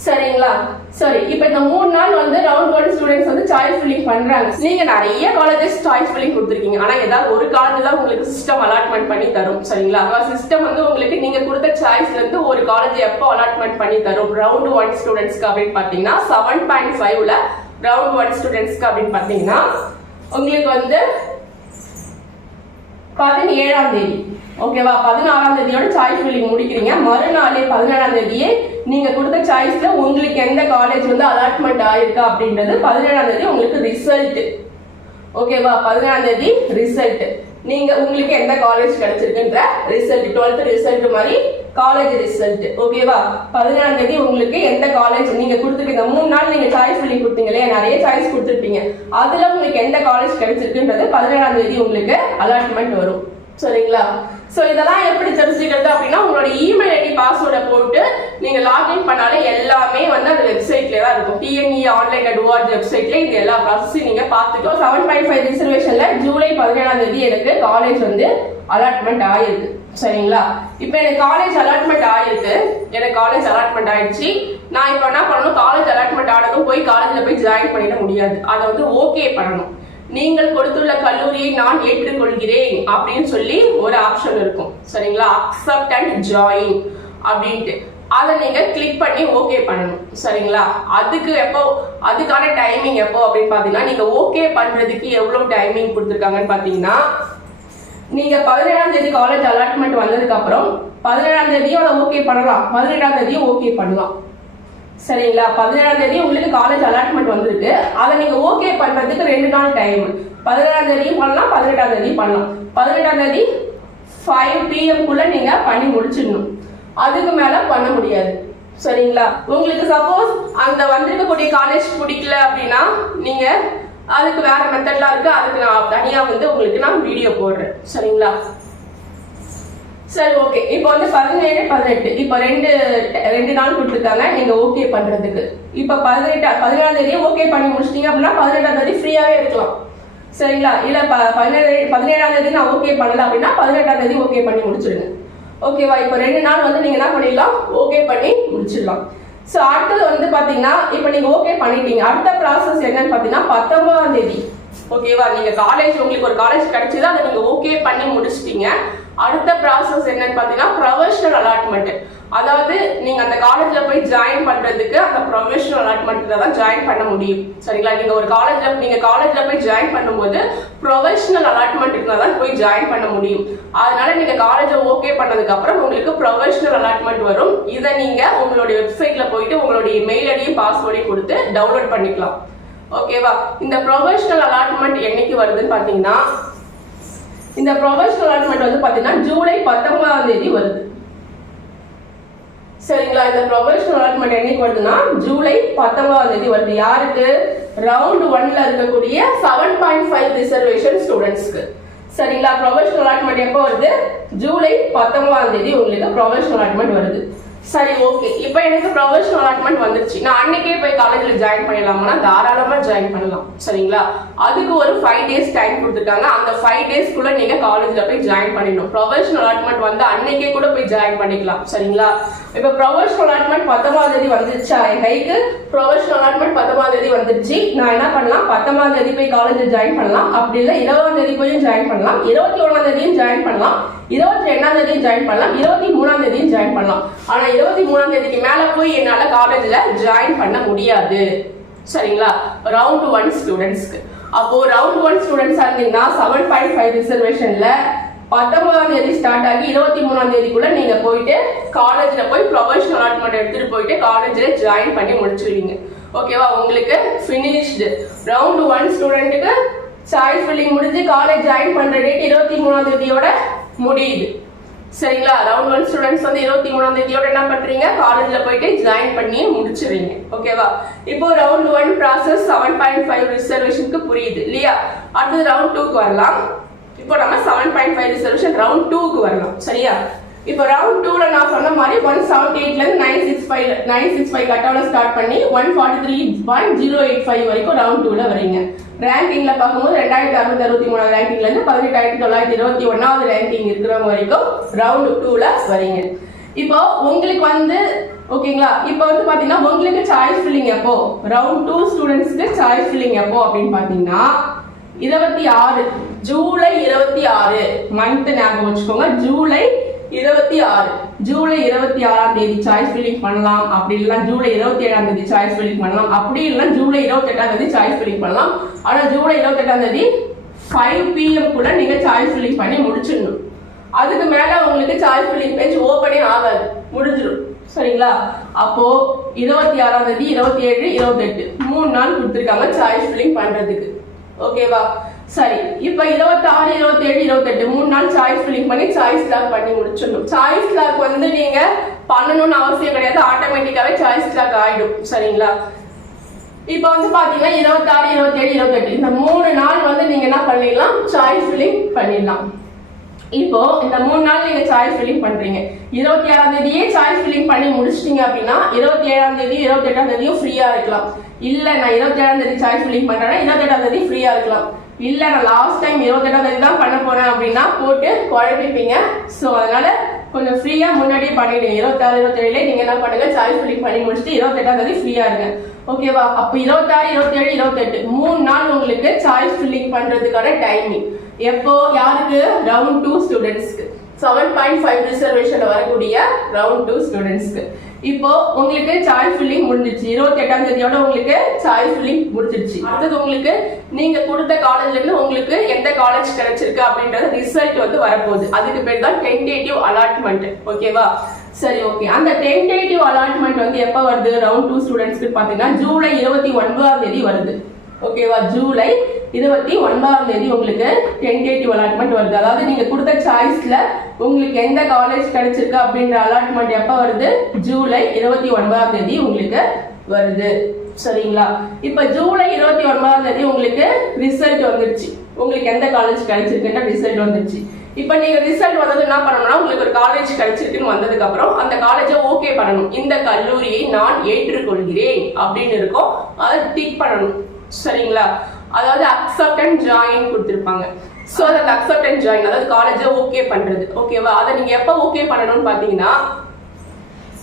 சரிங்களா? சரி, இப்போ இந்த 3 நாள் வந்து ரவுண்ட் 1 ஸ்டூடெண்ட்ஸ் வந்து சாய்ஸ் ஃபில்லிங் பண்றாங்க. நீங்க நிறைய காலேஜஸ் சாய்ஸ் ஃபில்லிங் கொடுத்துருக்கீங்க. ஆனா ஏதாவது ஒரு காலேஜ் தான் உங்களுக்கு சிஸ்டம் அலாட்மெண்ட் பண்ணி தரும். சரிங்களா? சிஸ்டம் வந்து உங்களுக்கு நீங்க கொடுத்த சாய்ஸ்ல இருந்து ஒரு காலேஜ் எப்போ அலாட்மெண்ட் பண்ணி தரும் ரவுண்ட் 1 ஸ்டூடெண்ட்ஸ்க்கு அப்படின்னு பாத்தீங்கன்னா 7.5ல ரவுண்ட் 1 ஸ்டூடெண்ட்ஸ்க்கு அப்படின்னு பாத்தீங்கன்னா உங்களுக்கு வந்து 17ஆம் தேதி. ஓகேவா? 16ஆம் தேதியோட சாய்ஸ் ஃபில்லிங் முடிக்கிறீங்க. மறுநாளே 17ஆம் தேதியே நீங்க கொடுத்த சாய்ஸ்ல உங்களுக்கு எந்த காலேஜ் வந்து அலாட்மெண்ட் ஆயிருக்கா அப்படின்றது 17ஆம் தேதி உங்களுக்கு ரிசல்ட். ஓகேவா? 17ஆம் தேதி ரிசல்ட், நீங்க உங்களுக்கு எந்த காலேஜ் கிடைச்சிருக்குன்ற ரிசல்ட், 12th ரிசல்ட் மாதிரி காலேஜ் ரிசல்ட். ஓகேவா? 17ஆம் தேதி உங்களுக்கு எந்த காலேஜ் நீங்க கொடுத்துருக்கீங்க. 3 நாள் நீங்க சாய்ஸ் ஃபில்லிங் கொடுத்தீங்க இல்லையா, நிறைய சாய்ஸ் கொடுத்துருப்பீங்க. அதுல உங்களுக்கு எந்த காலேஜ் கிடைச்சிருக்குன்றது 17ஆம் தேதி உங்களுக்கு அலாட்மெண்ட் வரும். சரிங்களா? சோ இதெல்லாம் எப்படி தெரிஞ்சுக்கிறது அப்படின்னா உங்களோட இமெயில் ஐடி பாஸ்வேர்டை போட்டு நீங்க லாகின் பண்ணாலே எல்லாமே வந்து அந்த வெப்சைட்ல தான் இருக்கும். tne.online.org வெப்சைட்ல இந்த எல்லா ப்ராசஸையும் நீங்க பார்த்துக்கலாம். 7.5 ரிசர்வேஷன்ல ஜூலை 17ஆம் தேதி எனக்கு காலேஜ் வந்து அலாட்மெண்ட் ஆயிருக்கு. சரிங்களா? இப்போ எனக்கு காலேஜ் அலாட்மெண்ட் ஆயிருக்கு, எனக்கு காலேஜ் அலாட்மெண்ட் ஆயிடுச்சு. நான் இப்போ என்ன பண்ணணும், காலேஜ் அலாட்மெண்ட் ஆனதும் போய் காலேஜ்ல போய் ஜாயின் பண்ணிட முடியாது. அதை வந்து ஓகே பண்ணணும். நீங்கள் கொடுத்துள்ள கல்லூரியை நான் ஏற்றுக்கொள்கிறேன் அப்படின்னு சொல்லி ஒரு ஆப்ஷன் இருக்கும். சரிங்களா? அக்செப்ட் அண்ட் ஜாயின் அப்படின்ட்டு அதை நீங்க கிளிக் பண்ணி ஓகே பண்ணணும். சரிங்களா? அதுக்கான டைமிங் எப்போ அப்படின்னு பாத்தீங்கன்னா நீங்க ஓகே பண்றதுக்கு எவ்வளவு டைமிங் கொடுத்துருக்காங்கன்னு பாத்தீங்கன்னா நீங்க 17ஆம் தேதி காலேஜ் அலாட்மெண்ட் வந்ததுக்கு அப்புறம் 17ஆம் தேதியும் அதை ஓகே பண்ணலாம், 18ஆம் தேதியும் ஓகே பண்ணலாம். சரிங்களா? 17ஆம் தேதி உங்களுக்கு காலேஜ் அலாட்மெண்ட் வந்திருக்கு, அதை நீங்க ஓகே பண்றதுக்கு 2 நாள் டைம். 17ஆம் தேதியும் பண்ணலாம், 18ஆம் தேதியும் பண்ணலாம். 18ஆம் தேதி 5 PM குள்ள நீங்க பண்ணி முடிச்சிடணும். அதுக்கு மேல பண்ண முடியாது. சரிங்களா? உங்களுக்கு சப்போஸ் அந்த வந்திருக்கக்கூடிய காலேஜ் பிடிக்கல அப்படின்னா நீங்க அதுக்கு வேற மெத்தட்லாம் இருக்கு, அதுக்கு நான் தனியா வந்து உங்களுக்கு நான் வீடியோ போடுறேன். சரிங்களா? சரி, ஓகே. இப்போ வந்து 17, 18 இப்போ ரெண்டு நாள் கொடுத்துருக்காங்க நீங்க ஓகே பண்றதுக்கு. இப்போ 17ஆம் தேதியே ஓகே பண்ணி முடிச்சிட்டீங்க அப்படின்னா 18ஆம் தேதி ஃப்ரீயாவே இருக்கலாம். சரிங்களா? இல்ல 17ஆம் தேதி நான் ஓகே பண்ணல அப்படின்னா 18ஆம் தேதி ஓகே பண்ணி முடிச்சிருங்க. ஓகேவா? இப்போ 2 நாள் வந்து நீங்க என்ன பண்ணிடலாம், ஓகே பண்ணி முடிச்சிடலாம். ஸோ அடுத்தது வந்து பாத்தீங்கன்னா இப்போ நீங்க ஓகே பண்ணிட்டீங்க. அடுத்த ப்ராசஸ் என்னன்னு பாத்தீங்கன்னா 19ஆம் தேதி, ஓகேவா? நீங்க காலேஜ், உங்களுக்கு ஒரு காலேஜ் கிடைச்சது, அதை நீங்க ஓகே பண்ணி முடிச்சிட்டீங்க. அடுத்த ப்ராசஸ் என்னன்னு பாத்தீங்கன்னா ப்ரொஃபஷனல் அலாட்மெண்ட். அதாவது நீங்க அந்த காலேஜ்ல போய் ஜாயின் பண்றதுக்கு அந்த ப்ரொஃபஷனல் அலாட்மெண்ட்ல தான் ஜாயின் பண்ண முடியும். சரிங்களா? நீங்க ஒரு காலேஜ்ல போய் ஜாயின் பண்ணும்போது ப்ரொஃபஷனல் அலாட்மெண்ட்டுக்கு தான் போய் ஜாயின் பண்ண முடியும். அதனால நீங்க காலேஜை ஓகே பண்ணதுக்கு அப்புறம் உங்களுக்கு ப்ரொஃபஷனல் அலாட்மெண்ட் வரும். இதை நீங்க உங்களுடைய வெப்சைட்ல போயிட்டு உங்களுடைய மெயில் ஐடியும் பாஸ்வேர்டையும் கொடுத்து டவுன்லோட் பண்ணிக்கலாம். ஓகேவா? இந்த ப்ரொஃபஷனல் அலாட்மெண்ட் என்னைக்கு வருதுன்னு பாத்தீங்கன்னா, இந்த ப்ரொஃபஷனல் அலாட்மெண்ட் வந்து பாத்தீங்கன்னா ஜூலை 19ஆம் தேதி வருது. சரிங்களா? இந்த ப்ரொஃபஷனல் அலாட்மெண்ட் என்னைக்கு வருதுன்னா ஜூலை 19ஆம் தேதி வருது. யாருக்கு? ரவுண்ட் 1ல இருக்கக்கூடிய 7.5 ரிசர்வேஷன் ஸ்டூடெண்ட்ஸ்க்கு. சரிங்களா? ப்ரொஃபஷனல் அலாட்மெண்ட் எப்போ வருது? ஜூலை 19ஆம் தேதி உங்களுக்கு ப்ரொஃபஷனல் அலாட்மெண்ட் வருது. சரி, ஓகே. இப்போ எனக்கு ப்ரொஃபஷனல் அலாட்மெண்ட் வந்துருச்சு, நான் அன்னைக்கே போய் காலேஜ்ல ஜாயின் பண்ணிடலாமா? தாராளமா ஜாயின் பண்ணலாம். சரிங்களா? அதுக்கு ஒரு 5 டேஸ் டைம் கொடுத்துருக்காங்க. அந்த 5 டேஸ்க்குள்ள நீங்க காலேஜ்ல போய் ஜாயின் பண்ணிடணும். ப்ரொஃபஷனல் அலாட்மெண்ட் வந்து அன்னைக்கே கூட போய் ஜாயின் பண்ணிக்கலாம். சரிங்களா? இப்போ ப்ரொஃபஷனல் அலாட்மெண்ட் 19ஆம் தேதி வந்துருச்சா என் கைக்கு? ப்ரொஃபஷனல் அலாட்மெண்ட் 19ஆம் தேதி வந்துருச்சு. நான் என்ன பண்ணலாம், 19ஆம் தேதி போய் காலேஜ்ல ஜாயின் பண்ணலாம். அப்படி இல்லை 20ஆம் தேதி போய் ஜாயின் பண்ணலாம், 21ஆம் தேதியும் ஜாயின் பண்ணலாம், 22ஆம் தேதியும் ஜாயின் பண்ணலாம், 23ஆம் தேதியும் ஜாயின் பண்ணலாம். ஆனா 23ஆம் தேதிக்கு மேல போய் என்னால காலேஜ்ல ஜாயின் பண்ண முடியாது. சரிங்களா? ரவுண்ட் 1 ஸ்டூடெண்ட்ஸ்க்கு. அப்போ ரவுண்ட் 1 ஸ்டூடெண்ட்ஸா இருந்தீங்கன்னா 7.5 ரிசர்வேஷன்ல 19ஆம் தேதி ஸ்டார்ட் ஆகி 23ஆம் தேதிக்குள்ள நீங்க போயிட்டு காலேஜ்ல போய் ப்ரொஃபஷனல் அலாட்மெண்ட் எடுத்துட்டு போயிட்டு காலேஜ்ல ஜாயின் பண்ணி முடிச்சிருவீங்க. ஓகேவா? உங்களுக்கு ஃபினிஷ்டு. ரவுண்ட் 1 ஸ்டூடெண்ட்டுக்கு சாய்ஸ் ஃபில்லிங் முடிஞ்சு காலேஜ் ஜாயின் பண்ற டேட் 23ஆம் தேதியோட முடியுது. சரிங்களா? ரவுண்ட் 1 ஸ்டூடெண்ட்ஸ் வந்து 23ஆம் தேதியோட என்ன பண்றீங்க, காலேஜ்ல போயிட்டு ஜாயின் பண்ணி முடிச்சிருவீங்க. ஓகேவா? இப்போ ரவுண்ட் 1 ப்ராசஸ் 7.5 ரிசர்வேஷனுக்கு புரியுது இல்லையா? அடுத்து ரவுண்ட் 2க்கு வரலாம். இப்போ நம்ம 7.5 ரிசர்வேஷன் ரவுண்ட் 2க்கு வரலாம். சரியா? இப்போ ரவுண்ட் 2ல நான் சொன்ன மாதிரி 178ல இருந்து 965 கட்டால ஸ்டார்ட் பண்ணி 143.085 வரைக்கும் ரவுண்ட் 2ல வரீங்க. ரேங்கிங்ல பார்க்கும்போது 2663 ரேங்கிங்ல இருந்து 18921 ரேங்கிங் இருக்கிறவங்க வரைக்கும் ரவுண்ட் 2ல வரீங்க. இப்போ உங்களுக்கு வந்து ஓகேங்களா, இப்போ வந்து பாத்தீங்கன்னா உங்களுக்கு சாய்ஸ் ஃபில்லிங் எப்போ, ரவுண்ட் 2 ஸ்டூடெண்ட்ஸ்க்கு சாய்ஸ் ஃபில்லிங் எப்போ அப்படின்னு பாத்தீங்கன்னா 26 ஜூலை 26 மந்த் ஞாபகம் வச்சுக்கோங்க. ஜூலை 26ஆம் தேதி சாய்ஸ் ஃபில்லிங் பண்ணலாம். அப்படி இல்லைன்னா ஜூலை 27ஆம் தேதி சாய்ஸ் ஃபில்லிங் பண்ணலாம். அப்படி இல்லைன்னா ஜூலை 28ஆம் தேதி சாய்ஸ் ஃபில்லிங் பண்ணலாம். ஆனா ஜூலை 28ஆம் தேதி 5 PM கூட நீங்க சாய்ஸ் ஃபில்லிங் பண்ணி முடிச்சிடணும். அதுக்கு மேல உங்களுக்கு சாய்ஸ் ஃபில்லிங் பேஜ் ஓபனே ஆகாது, முடிஞ்சிடும். சரிங்களா? அப்போ 26ஆம் தேதி 27 28 3 நாள் கொடுத்துருக்காங்க சாய்ஸ் ஃபில்லிங் பண்றதுக்கு. ஓகேவா? சரி, இப்போ 26 27 28 3 நாள் சாய்ஸ் ஃபில்லிங் பண்ணி சாய்ஸ் லாக் பண்ணி முடிச்சிடணும். சாய்ஸ் லாக் வந்து நீங்க பண்ணணும்னு அவசியம் கிடையாது, ஆட்டோமேட்டிக்காவே சாய்ஸ் லாக் ஆயிடும். சரிங்களா? இப்போ வந்து பாத்தீங்கன்னா 26 27 28 இந்த 3 நாள் வந்து நீங்க என்ன பண்ணிடலாம், சாய்ஸ் ஃபில்லிங் பண்ணிடலாம். இப்போ இந்த 3 நாள் நீங்க சாய்ஸ் ஃபில்லிங் பண்றீங்க. 26ஆம் தேதியே சாய்ஸ் ஃபில்லிங் பண்ணி முடிச்சிட்டீங்க அப்படின்னா 27ஆம் தேதி 28ஆம் தேதியும் ஃப்ரீயா இருக்கலாம். இல்ல நான் 27ஆம் தேதி சாய்ஸ் ஃபில்லிங் பண்றேன்னா 28ஆம் தேதி ஃப்ரீயா இருக்கலாம். இல்ல நான் லாஸ்ட் டைம் 28ஆம் தேதி தான் பண்ண போறேன் அப்படின்னா போட்டு குழப்பிப்பீங்க. ஸோ அதனால கொஞ்சம் ஃப்ரீயா முன்னாடியே பண்ணிடுங்க. 26 27 நீங்க என்ன பண்ணுங்க, சாய்ஸ் ஃபில்லிங் பண்ணி முடிச்சுட்டு 28ஆம் தேதி ஃப்ரீயா இருங்க. ஓகேவா? அப்ப 26 27 28 3 நாள் உங்களுக்கு சாய்ஸ் ஃபில்லிங் பண்றதுக்கான டைமிங். எப்போ யாருக்கு? ரவுண்ட் 2 ஸ்டூடெண்ட்ஸ்க்கு, 7.5 ரிசர்வேஷன்ல வரக்கூடிய ரவுண்ட் 2 ஸ்டூடெண்ட்ஸ்க்கு. இப்போ உங்களுக்கு சாய்ஸ் ஃபில்லிங் முடிஞ்சிருச்சு. 28ஆம் தேதியோட உங்களுக்கு சாய்ஸ் ஃபில்லிங் முடிஞ்சிருச்சு. அடுத்தது உங்களுக்கு நீங்க கொடுத்த காலேஜ்ல இருந்து உங்களுக்கு எந்த காலேஜ் கிடைச்சிருக்கு அப்படின்றது ரிசல்ட் வந்து வரப்போகுது. அதுக்கு பேர் தான் டென்டேட்டிவ் அலாட்மெண்ட். ஓகேவா? சரி, ஓகே. அந்த டென்டேட்டிவ் அலாட்மெண்ட் வந்து எப்ப வருது ரவுண்ட் 2 ஸ்டூடெண்ட்ஸ்க்கு பாத்தீங்கன்னா ஜூலை 29ஆம் தேதி வருது. ஓகேவா? ஜூலை 29ஆம் தேதி உங்களுக்கு டென்டேட்டிவ் அலாட்மெண்ட் வருது. அதாவது நீங்க கொடுத்த சாய்ஸ்ல உங்களுக்கு எந்த காலேஜ் கிடைச்சிருக்கு அப்படின்ற அலாட்மெண்ட் எப்ப வருது, ஜூலை 29ஆம் தேதி உங்களுக்கு வருது. சரிங்களா? இப்ப ஜூலை 29ஆம் தேதி உங்களுக்கு ரிசல்ட் வந்துருச்சு. உங்களுக்கு எந்த காலேஜ் கிடைச்சிருக்குன்ற ரிசல்ட் வந்துருச்சு. இப்ப நீங்க ரிசல்ட் வந்தது என்ன பண்ணணும்னா, உங்களுக்கு ஒரு காலேஜ் கிடைச்சிருக்குன்னு வந்ததுக்கு அப்புறம் அந்த காலேஜை ஓகே பண்ணணும். இந்த கல்லூரியை நான் ஏற்றுக்கொள்கிறேன் அப்படின்னு இருக்கும், அதை டிக் பண்ணணும். சரிங்களா? அதாவது அக்செப்ட் அண்ட் ஜாயின் கொடுத்துருப்பாங்க. ஸோ அந்த அக்செப்ட் அண்ட் ஜாயின் அதாவது காலேஜை ஓகே பண்றது. ஓகேவா? அதை நீங்க எப்போ ஓகே பண்ணணும்னு பாத்தீங்கன்னா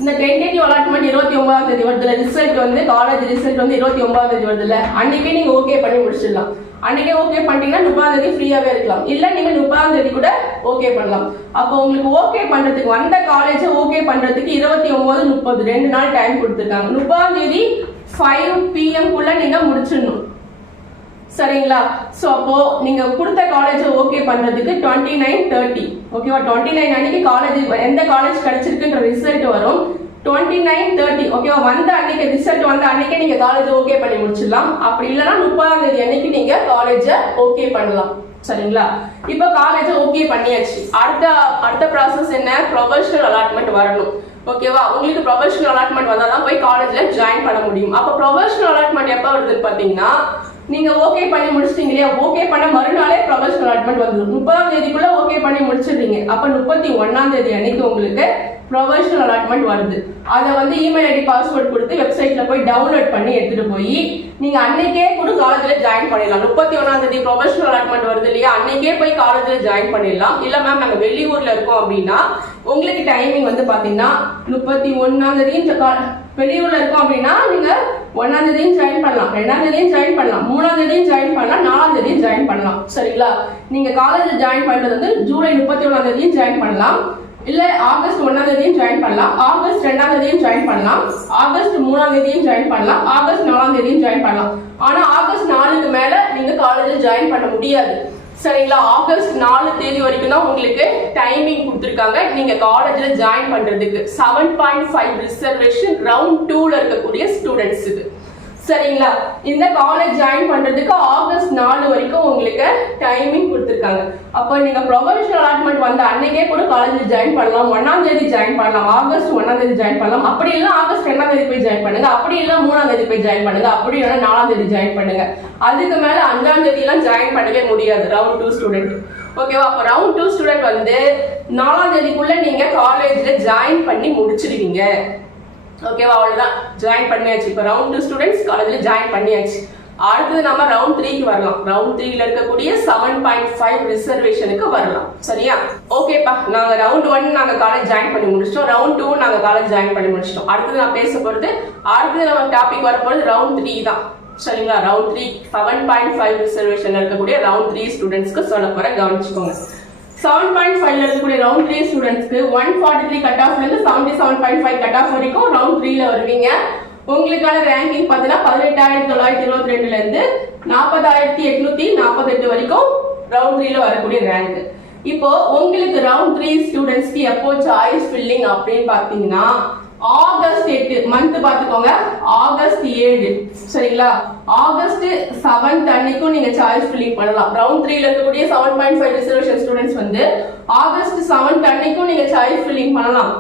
இந்த டென்டேட்டிவ் அலாட்மெண்ட் 29ஆம் தேதி வருதுல, ரிசல்ட் வந்து காலேஜ் ரிசல்ட் வந்து 29ஆம் தேதி வருதுல்ல, அன்னைக்கே நீங்க ஓகே பண்ணி முடிச்சிடலாம். அன்னைக்கே ஓகே பண்ணிட்டீங்கன்னா 30ஆம் தேதி ஃப்ரீயாவே இருக்கலாம். இல்ல நீங்க 30ஆம் தேதி கூட ஓகே பண்ணலாம். அப்போ உங்களுக்கு ஓகே பண்றதுக்கு வந்த காலேஜை ஓகே பண்றதுக்கு 29, 30 2 நாள் டைம் கொடுத்துருக்காங்க. 30ஆம் தேதி 5 PM குள்ள நீங்க முடிச்சிடணும். சரிங்களா? சோ அப்போ நீங்க கொடுத்த காலேஜ் ஓகே பண்றதுக்கு 29, 30 ஓகேவா? 29 அன்னைக்கு காலேஜ் எந்த காலேஜ் கிடைச்சிருக்குன்ற ரிசல்ட் வரும். 29, 30 ஓகேவா? வந்த அன்னைக்கு ரிசல்ட் வந்த அன்னைக்கே நீங்க காலேஜ் ஓகே பண்ணி முடிச்சிடலாம். அப்படி இல்லைன்னா 30ஆம் தேதி அன்னைக்கு நீங்க காலேஜ ஓகே பண்ணலாம். சரிங்களா? இப்போ காலேஜ் ஓகே பண்ணியாச்சு. அடுத்த ப்ராசஸ் என்ன? ப்ரொஃபஷனல் அலாட்மெண்ட் வரணும். ஓகேவா? உங்களுக்கு ப்ரொஃபஷனல் அலாட்மெண்ட் வந்தாதான் போய் காலேஜ்ல ஜாயின் பண்ண முடியும். அப்ப ப்ரொஃபஷனல் அலாட்மெண்ட் எப்ப வருதுன்னு பாத்தீங்கன்னா நீங்க ஓகே பண்ணி முடிச்சிட்டீங்க இல்லையா? ஓகே பண்ண மறுநாளே ப்ரொஃபஷனல் அலாட்மெண்ட் வந்துடும். 30ஆம் தேதிக்குள்ள ஓகே பண்ணி முடிச்சிடுறீங்க. அப்ப 31ஆம் தேதி அன்னைக்கு உங்களுக்கு ப்ரொஃபஷனல் அலாட்மெண்ட் வருது. அதை வந்து இமெயில் ஐடி பாஸ்வேர்ட் கொடுத்து வெப்சைட்ல போய் டவுன்லோட் பண்ணி எடுத்துட்டு போய் நீங்க அன்னைக்கே கூட காலேஜ்ல ஜாயின் பண்ணிடலாம். 31ஆம் தேதி ப்ரொஃபஷனல் அலாட்மெண்ட் வருது இல்லையா? அன்னைக்கே போய் காலேஜ்ல ஜாயின் பண்ணிடலாம். இல்ல மேம் நாங்க வெளியூர்ல இருக்கோம் அப்படின்னா உங்களுக்கு டைமிங் வந்து பாத்தீங்கன்னா 31ஆம் தேதி வெளியூர்ல இருக்கோம் அப்படின்னா நீங்க 1ஆம் தேதியும் ஜாயின் பண்ணலாம், 2ஆம் தேதியும் ஜாயின் பண்ணலாம், 3ஆம் தேதியும் ஜாயின் பண்ணலாம், 4ஆம் தேதியும் ஜாயின் பண்ணலாம். சரிங்களா? நீங்க காலேஜ்ல ஜாயின் பண்றது வந்து ஜூலை 31ஆம் தேதியும் ஜாயின் பண்ணலாம், இல்ல ஆகஸ்ட் 1ஆம் தேதியும் ஜாயின் பண்ணலாம், ஆகஸ்ட் 2ஆம் தேதியும் ஜாயின் பண்ணலாம், ஆகஸ்ட் 3ஆம் தேதியும் ஜாயின் பண்ணலாம், ஆகஸ்ட் 4ஆம் தேதியும் ஜாயின் பண்ணலாம். ஆனா ஆகஸ்ட் 4க்கு மேல நீங்க காலேஜ்ல ஜாயின் பண்ண முடியாது. சரிங்களா? ஆகஸ்ட் 4 தேதி வரைக்கும் தான் உங்களுக்கு டைமிங் கொடுத்துருக்காங்க நீங்க காலேஜ்ல ஜாயின் பண்றதுக்கு. 7.5 ரிசர்வேஷன் ரவுண்ட் 2ல இருக்கக்கூடிய ஸ்டூடெண்ட்ஸுக்கு. சரிங்களா? இந்த காலேஜ் ஜாயின் பண்றதுக்கு ஆகஸ்ட் 4 வரைக்கும் உங்களுக்கு டைமிங் கொடுத்துருக்காங்க. அப்போ நீங்க ப்ரொஃபஷனல் அலாட்மெண்ட் வந்த அன்னைக்கே கூட காலேஜ்ல ஜாயின் பண்ணலாம். 1ஆம் தேதி ஜாயின் பண்ணலாம், ஆகஸ்ட் 1ஆம் தேதி ஜாயின் பண்ணலாம். அப்படி இல்லை ஆகஸ்ட் 2ஆம் தேதி போய் ஜாயின் பண்ணுங்க, அப்படி இல்லை 3ஆம் தேதி போய் ஜாயின் பண்ணுங்க, அப்படி இல்லை 4ஆம் தேதி ஜாயின் பண்ணுங்க. அதுக்கு மேல 5ஆம் தேதி எல்லாம் ஜாயின் பண்ணவே முடியாது ரவுண்ட் 2 ஸ்டூடெண்ட். ஓகேவா? அப்ப ரவுண்ட் 2 ஸ்டூடெண்ட் வந்து 4ஆம் தேதிக்குள்ள நீங்க காலேஜ்ல ஜாயின் பண்ணி முடிச்சிருவீங்க. ஓகேவா? அவ்வளவுதான், ஜாயின் பண்ணியாச்சு. இப்ப ரவுண்ட் 2 ஸ்டூடெண்ட்ஸ் காலேஜ்ல ஜாயின் பண்ணியாச்சு. அடுத்தது நம்ம ரவுண்ட் 3க்கு வரலாம். ரவுண்ட் 3ல இருக்கக்கூடிய 7.5 ரிசர்வேஷனுக்கு வரலாம். சரியா? ஓகேப்பா, நாங்க ரவுண்ட் 1 நாங்க காலேஜ் ஜாயின் பண்ணி முடிச்சிட்டோம், ரவுண்ட் 2 நாங்க காலேஜ் ஜாயின் பண்ணி முடிச்சிட்டோம். அடுத்தது நான் பேச போறது, அடுத்தது நம்ம டாபிக் வரப்போறது ரவுண்ட் 3 தான். சரிங்களா? ரவுண்ட் 3 7.5 ரிசர்வேஷன்ல இருக்கக்கூடிய ரவுண்ட் 3 ஸ்டூடெண்ட்ஸ்க்கு சொல்ல போற, கவனிச்சுக்கோங்க. 7.5 இருக்கக்கூடிய ரவுண்ட் 3 ஸ்டூடெண்ட்ஸ்க்கு 143 கட் ஆஃப்ல இருந்து 77.5 கட் ஆஃப் வரைக்கும் ரவுண்ட் 3ல வருவீங்க. உங்களுக்கான ரேங்கிங் பார்த்தீங்கன்னா 18,922ல இருந்து 40,848 வரைக்கும் ரவுண்ட் 3ல வரக்கூடிய ரேங்க். இப்போ உங்களுக்கு ரவுண்ட் 3 ஸ்டூடெண்ட்ஸ்க்கு எப்போ சாய்ஸ் ஃபில்லிங் அப்படின்னு பாத்தீங்கன்னா ஆகஸ்ட் 8 மந்த் பாத்துக்கோங்க, ஆகஸ்ட் 7. சரிங்களா? ஆகஸ்ட் 7 அன்னைக்கும் நீங்க சாய்ஸ் ஃபில்லிங் பண்ணலாம். ரவுண்ட் 3ல இருக்கக்கூடிய 7.5 ரிசர்வேஷன் ஸ்டூடெண்ட்ஸ் வந்து ஆகஸ்ட் 7 அன்னைக்கும் நீங்க சாய்ஸ் ஃபில்லிங் பண்ணலாம்,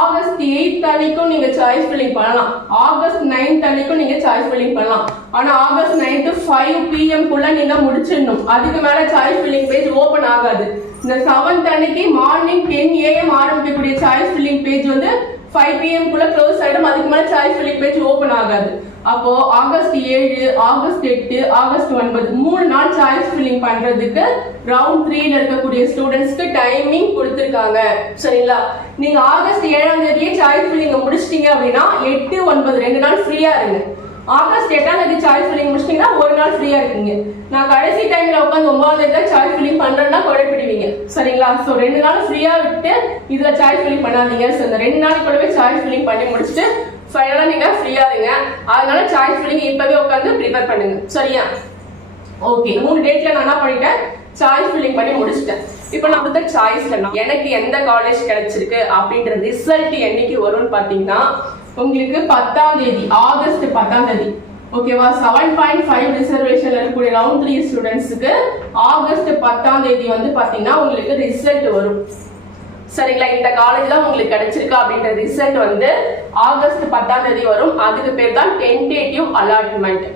ஆகஸ்ட் 8 அன்னைக்கும் நீங்க சாய்ஸ் ஃபில்லிங் பண்ணலாம், ஆகஸ்ட் 9 அன்னைக்கும் நீங்க சாய்ஸ் ஃபில்லிங் பண்ணலாம். ஆனா ஆகஸ்ட் 9 5 PM குள்ள நீங்க முடிச்சிடணும். அதுக்கு மேல சாய்ஸ் ஃபில்லிங் பேஜ் ஓபன் ஆகாது. இந்த 7 அன்னைக்கு மார்னிங் 10 AM ஆரம்பிக்கக்கூடிய சாய்ஸ் ஃபில்லிங் பேஜ் வந்து 5 PM குள்ள க்ளோஸ் ஆயிடும். அதுக்கு மேல சாய்ஸ் ஃபில்லிங் பேஜ் ஓபன் ஆகாது. அப்போ ஆகஸ்ட் 7, ஆகஸ்ட் 8, ஆகஸ்ட் 9 3 நாள் சாய்ஸ் ஃபில்லிங் பண்றதுக்கு ரவுண்ட் 3ல இருக்கக்கூடிய ஸ்டூடெண்ட்ஸ்க்கு டைமிங் கொடுத்திருக்காங்க. சரிங்களா? நீங்க ஆகஸ்ட் 7ஆம் தேதியே சாய்ஸ் ஃபில்லிங் முடிச்சிட்டீங்க அப்படின்னா 8, 9 2 நாள் ஃப்ரீயா இருங்க. ஆகஸ்ட் 8ஆம் தேதி சாய்ஸ் ஃபில்லிங் முடிச்சிட்டீங்கன்னா 1 நாள் ஃப்ரீயா இருக்கீங்க. நான் கடைசி டைம்ல உட்காந்து 9ஆம் தேதி சாய்ஸ் ஃபில்லிங் பண்றேன்னா குழப்பிடுவீங்க. சரிங்களா? சோ 2 நாள் ஃப்ரீயா விட்டு இதுல சாய்ஸ் ஃபில்லிங் பண்ணாதீங்க. சோ இந்த 2 நாளுக்குள்ளவே சாய்ஸ் ஃபில்லிங் பண்ணி முடிச்சுட்டு ஃபைனலா நீங்க ஃப்ரீயா இருங்க. அதனால சாய்ஸ் ஃபில்லிங் இப்பவே உட்காந்து ப்ரிப்பேர் பண்ணுங்க. சரியா? ஓகே, 3 டேட்ல நான் என்ன பண்ணிட்டேன், சாய்ஸ் ஃபில்லிங் பண்ணி முடிச்சிட்டேன். இப்போ நான் கொடுத்த சாய்ஸ்ல எனக்கு எந்த காலேஜ் கிடைச்சிருக்கு அப்படின்ற ரிசல்ட் என்னைக்கு வரும்னு பாத்தீங்கன்னா உங்களுக்கு 10ஆம் தேதி, ஆகஸ்ட் 10ஆம் தேதி. ஓகேவா? 7.5 ரிசர்வேஷன்ல இருக்கக்கூடிய ரவுண்ட் 3 ஸ்டூடெண்ட்ஸ்க்கு ஆகஸ்ட் 10ஆம் தேதி வந்து பாத்தீங்கன்னா உங்களுக்கு ரிசல்ட் வரும். சரிங்களா? இந்த காலேஜ் தான் உங்களுக்கு கிடைச்சிருக்கா அப்படின்ற ரிசல்ட் வந்து ஆகஸ்ட் 10ஆம் தேதி வரும். அதுக்கு பேர் தான் டென்டேட்டிவ் அலாட்மெண்ட்.